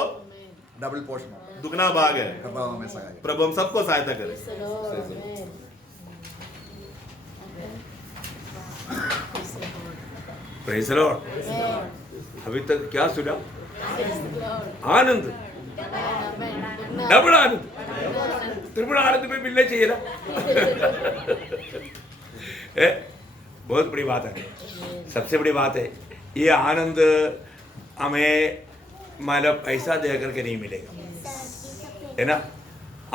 ഡബിൾ പോർഷൻ दुगना भाग है। കർത്താവ് നമ്മെ സഹായിക്കും. प्रभु हम सबको सहायता करे। Praise the Lord. अभी तक क्या सुना? आनंद, डबल आनंद, त्रिपुल आनंद में मिलना चाहिए ना। बहुत बड़ी बात है, सबसे बड़ी बात है ये आनंद हमें मतलब पैसा दे करके नहीं मिलेगा, है ना।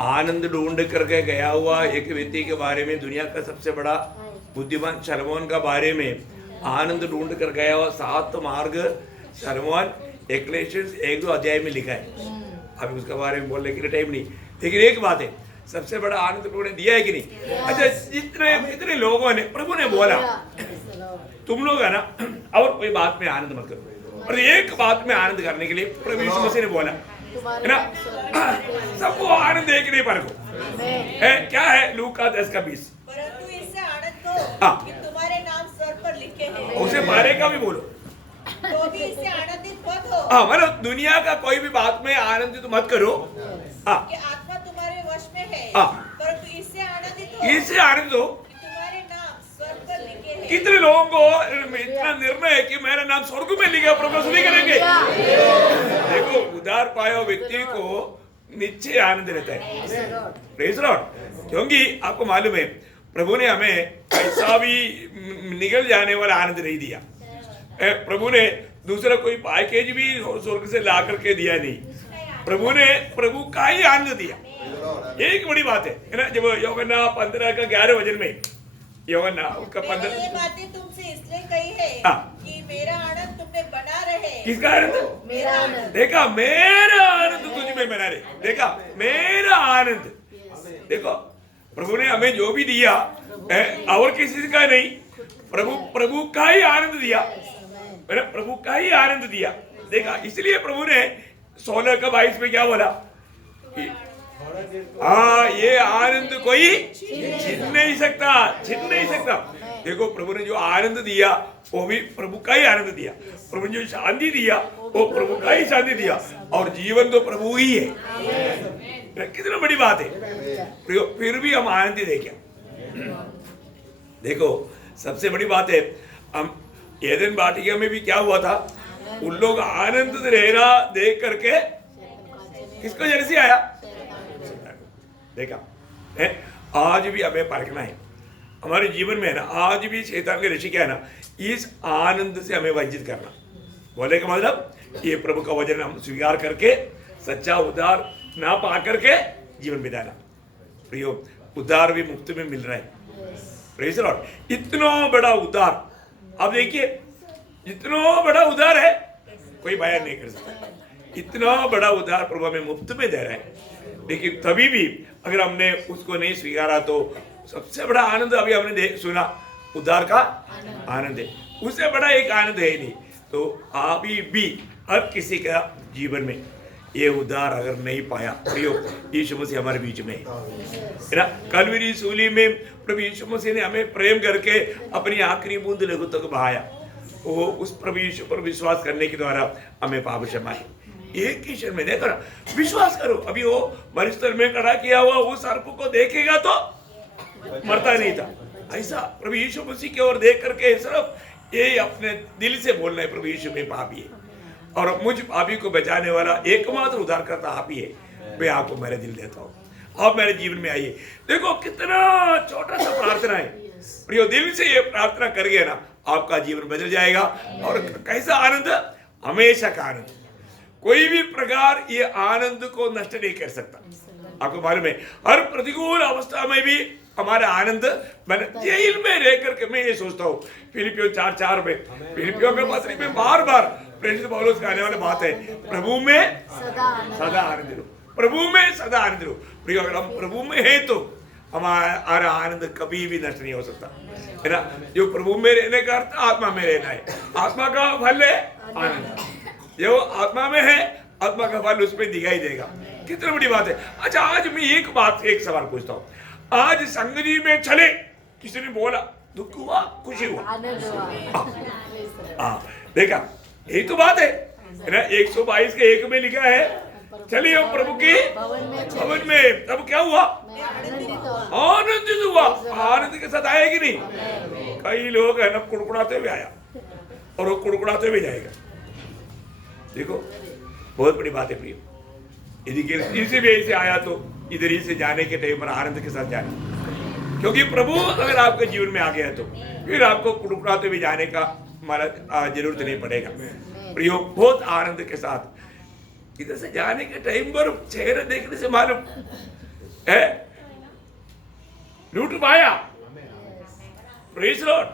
आनंद ढूंढ करके गया हुआ एक व्यक्ति के बारे में, दुनिया का सबसे बड़ा बुद्धिमान शलमोन का बारे में आनंद ढूंढ कर गया हुआ 7 मार्ग शलमोन एक्लेशियंस 1-2 अध्याय में लिखा है। अभी उसके बारे में बोलने के लिए टाइम नहीं, लेकिन एक बात है, सबसे बड़ा आनंद प्रभु ने दिया है कि नहीं? अच्छा, जितने लोगों ने, प्रभु ने बोला तुम लोग है ना, और कोई बात में आनंद मत करो, और एक बात में आनंद करने के लिए प्रभु यीशु मसीह ने बोला है ना, सबको आनंद एक नहीं परखो है। क्या है? लूका 10:20। परंतु इससे आनंद दो हाँ। कि तुम्हारे नाम स्वर पर लिखे हैं। उसे मारे का भी बोलो। तो भी इससे आनंदित मत हो हाँ, मतलब दुनिया का कोई भी बात में आनंदित मत करो। हाँ, कि आत्मा तुम्हारे वश में है। हाँ। परंतु इससे आनंदित हो इससे आनंद हो। कि तुम्हारे नाम स्वर पर लिखे हैं। कितने लोगों को इतना निर्णय है कि मेरा नाम स्वर्ग में लिखा, प्रभु नहीं करेंगे। देखो, उधार पाया व्यक्ति को निश्चय आनंद रहता है। Praise the Lord. क्योंकि आपको मालूम है प्रभु ने हमें ऐसा भी निकल जाने वाला आनंद नहीं दिया। प्रभु ने दूसरा कोई पैकेज भी स्वर्ग से ला करके दिया नहीं, प्रभु का ही आनंद दिया। एक बड़ी बात है ना, जब यूहन्ना 15:11 वचन में, यूहन्ना उसका 15 मैंने ये बातें तुमसे इसलिए कही है हाँ। कि मेरा आनंद तुम में बना रहे। किसका आनंद? मेरा आनंद। देखा, मेरा आनंद तुझ में बना रहे। देखा, मेरा आनंद। देखो, प्रभु ने हमें जो भी दिया और किसी का नहीं, प्रभु का ही आनंद दिया, प्रभु का ही आनंद दिया। देखा, इसलिए प्रभु ने 16:22 में क्या बोला? हाँ, ये आनंद कोई छीन नहीं सकता, छीन नहीं सकता। देखो, प्रभु ने जो आनंद दिया वो भी प्रभु का ही आनंद दिया, प्रभु ने जो शांति दिया वो प्रभु का ही शांति दिया, और जीवन तो प्रभु ही है। कितना बड़ी बात है। फिर भी हम आनंदित है क्या? देखो, सबसे बड़ी बात है, हम एदेन वाटिका में भी क्या हुआ था, उन लोग आनंद रहना देख करके किसको जैसे आया? देखा है, आज भी हमें परखना है हमारे जीवन में, है ना। आज भी शैतान के ऋषि क्या है ना, इस आनंद से हमें वंचित करना। बोले का मतलब, ये प्रभु का वचन हम स्वीकार करके सच्चा उद्धार ना पा करके जीवन बिताना। प्रियो, उद्धार भी मुफ्त में मिल रहा है। Praise the Lord. इतना बड़ा उद्धार, अब देखिए, इतना बड़ा उद्धार है, कोई बयान नहीं कर सकता। इतना बड़ा उद्धार प्रभु हमें मुफ्त में दे रहा है, लेकिन तभी भी अगर हमने उसको नहीं स्वीकारा तो सबसे बड़ा आनंद अभी हमने सुना, उद्धार का आनंद है। उससे बड़ा एक आनंद है ही नहीं। तो अभी भी हर किसी का जीवन में ये उद्धार अगर नहीं पाया, प्रियो, यीशु मसीह हमारे बीच में है ना। कलवरी सूली में प्रभु यीशु मसीह ने हमें प्रेम करके अपनी आखिरी बूंद लहू तक बहाया। वो उस प्रभु यीशु पर विश्वास करने के द्वारा हमें पाप क्षमा है। एक ही क्षण में देखो ना, विश्वास करो। अभी वो मरुस्थल में खड़ा किया हुआ वो सर्प को देखेगा तो मरता नहीं था। ऐसा प्रभु यीशु मसीह की ओर देख करके सिर्फ ये अपने दिल से बोलना है, प्रभु यीशु में पापी है और मुझ पापी को बचाने वाला एकमात्र उद्धारकर्ता आप ही है। मैं आपको मेरे दिल देता हूँ, आप मेरे जीवन में आइए। देखो, कितना छोटा सा प्रार्थना है, प्रियो। दिल से ये प्रार्थना करिए ना, आपका जीवन बदल जाएगा। और कैसा आनंद? हमेशा का आनंद। कोई भी प्रकार ये आनंद को नष्ट नहीं कर सकता। आपको मालूम है हर प्रतिकूल अवस्था में भी हमारा आनंद, मैंने जेल में रह करके मैं ये सोचता हूँ, फिलिपियो 4:4 में, फिलिपियो के पत्री में बार बार प्रेरित पौलुस कहने वाली बात है, प्रभु में सदा आनंद लो, प्रभु में सदा आनंद लो। प्रिय, अगर हम प्रभु में हैं तो हमारा आनंद कभी भी नष्ट नहीं हो सकता, है ना। जो प्रभु में रहने का अर्थ आत्मा में रहना है, आत्मा का फल है आनंद, जो आत्मा में है आत्मा का फल उसमें दिखाई देगा। कितनी बड़ी बात है। अच्छा, आज मैं एक सवाल पूछता हूँ, आज संगति में चले, किसी ने बोला दुख हुआ खुशी हुआ, हाँ देखा, यही तो बात है ना। 122 के 1 में लिखा है, चलिए हम प्रभु के भवन में, तब क्या हुआ, आनंदित हुआ। आनंद के साथ आया कि नहीं? कई लोग है ना कुड़कुड़ाते हुए आया और वो कुड़कुड़ाते हुए जाएगा। देखो बहुत बड़ी बात है प्रिय, यदि इधर से भी ऐसे आया तो इधर ही से जाने के टाइम पर आनंद के साथ जाना, क्योंकि प्रभु अगर आपके जीवन में आ गया तो फिर आपको कुड़कुड़ाते हुए जाने का हमारा जरूरत नहीं पड़ेगा। प्रियो, बहुत आनंद के साथ इधर से जाने के टाइम पर चेहरा देखने से मालूम है लूट पाया, प्रेज़ लॉर्ड,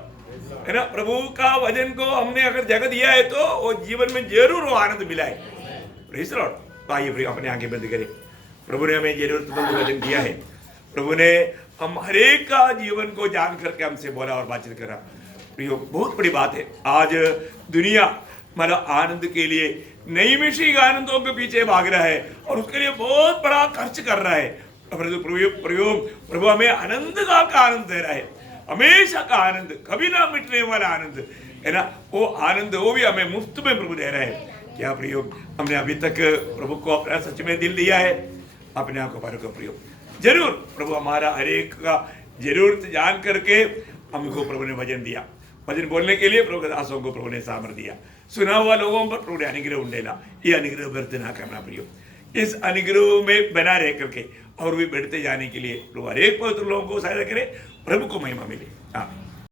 है ना। प्रभु का वचन को हमने अगर जगह दिया है तो वो जीवन में जरूर वो आनंद मिला है, प्रेज़ लॉर्ड। आइए प्रिय, अपने आंखें बंद करें। प्रभु ने हमें जरूरतमंद वचन दिया है, प्रभु ने हम हरेक का जीवन को जान करके हमसे बोला और बातचीत करा। प्रियो, बहुत बड़ी बात है, आज दुनिया मतलब आनंद के लिए नैमिषिक आनंदों के पीछे भाग रहा है और उसके लिए बहुत बड़ा खर्च कर रहा है। प्रभु हमें आनंद का आनंद दे रहा है, हमेशा का आनंद, कभी ना मिटने वाला आनंद, है ना। वो आनंद वो भी हमें मुफ्त में प्रभु दे रहा है। क्या प्रियो, हमने अभी तक प्रभु को अपना सच में दिल दिया है? अपने आप को पारो को प्रियो, जरूर प्रभु हमारा हरेक का जरूरत जान करके हमको प्रभु ने वचन दिया, वचन बोलने के लिए प्रभु के दासों को प्रभु ने सामर्थ दिया। सुना हुआ लोगों पर प्रभु ने अनुग्रह उंडेला, ये अनुग्रह व्यर्थ ना करना प्रियो। इस अनुग्रह में बना रह करके और भी बढ़ते जाने के लिए प्रभु हरेक पवित्र लोगों को सहायता करे, प्रभु को महिमा मिले। हाँ।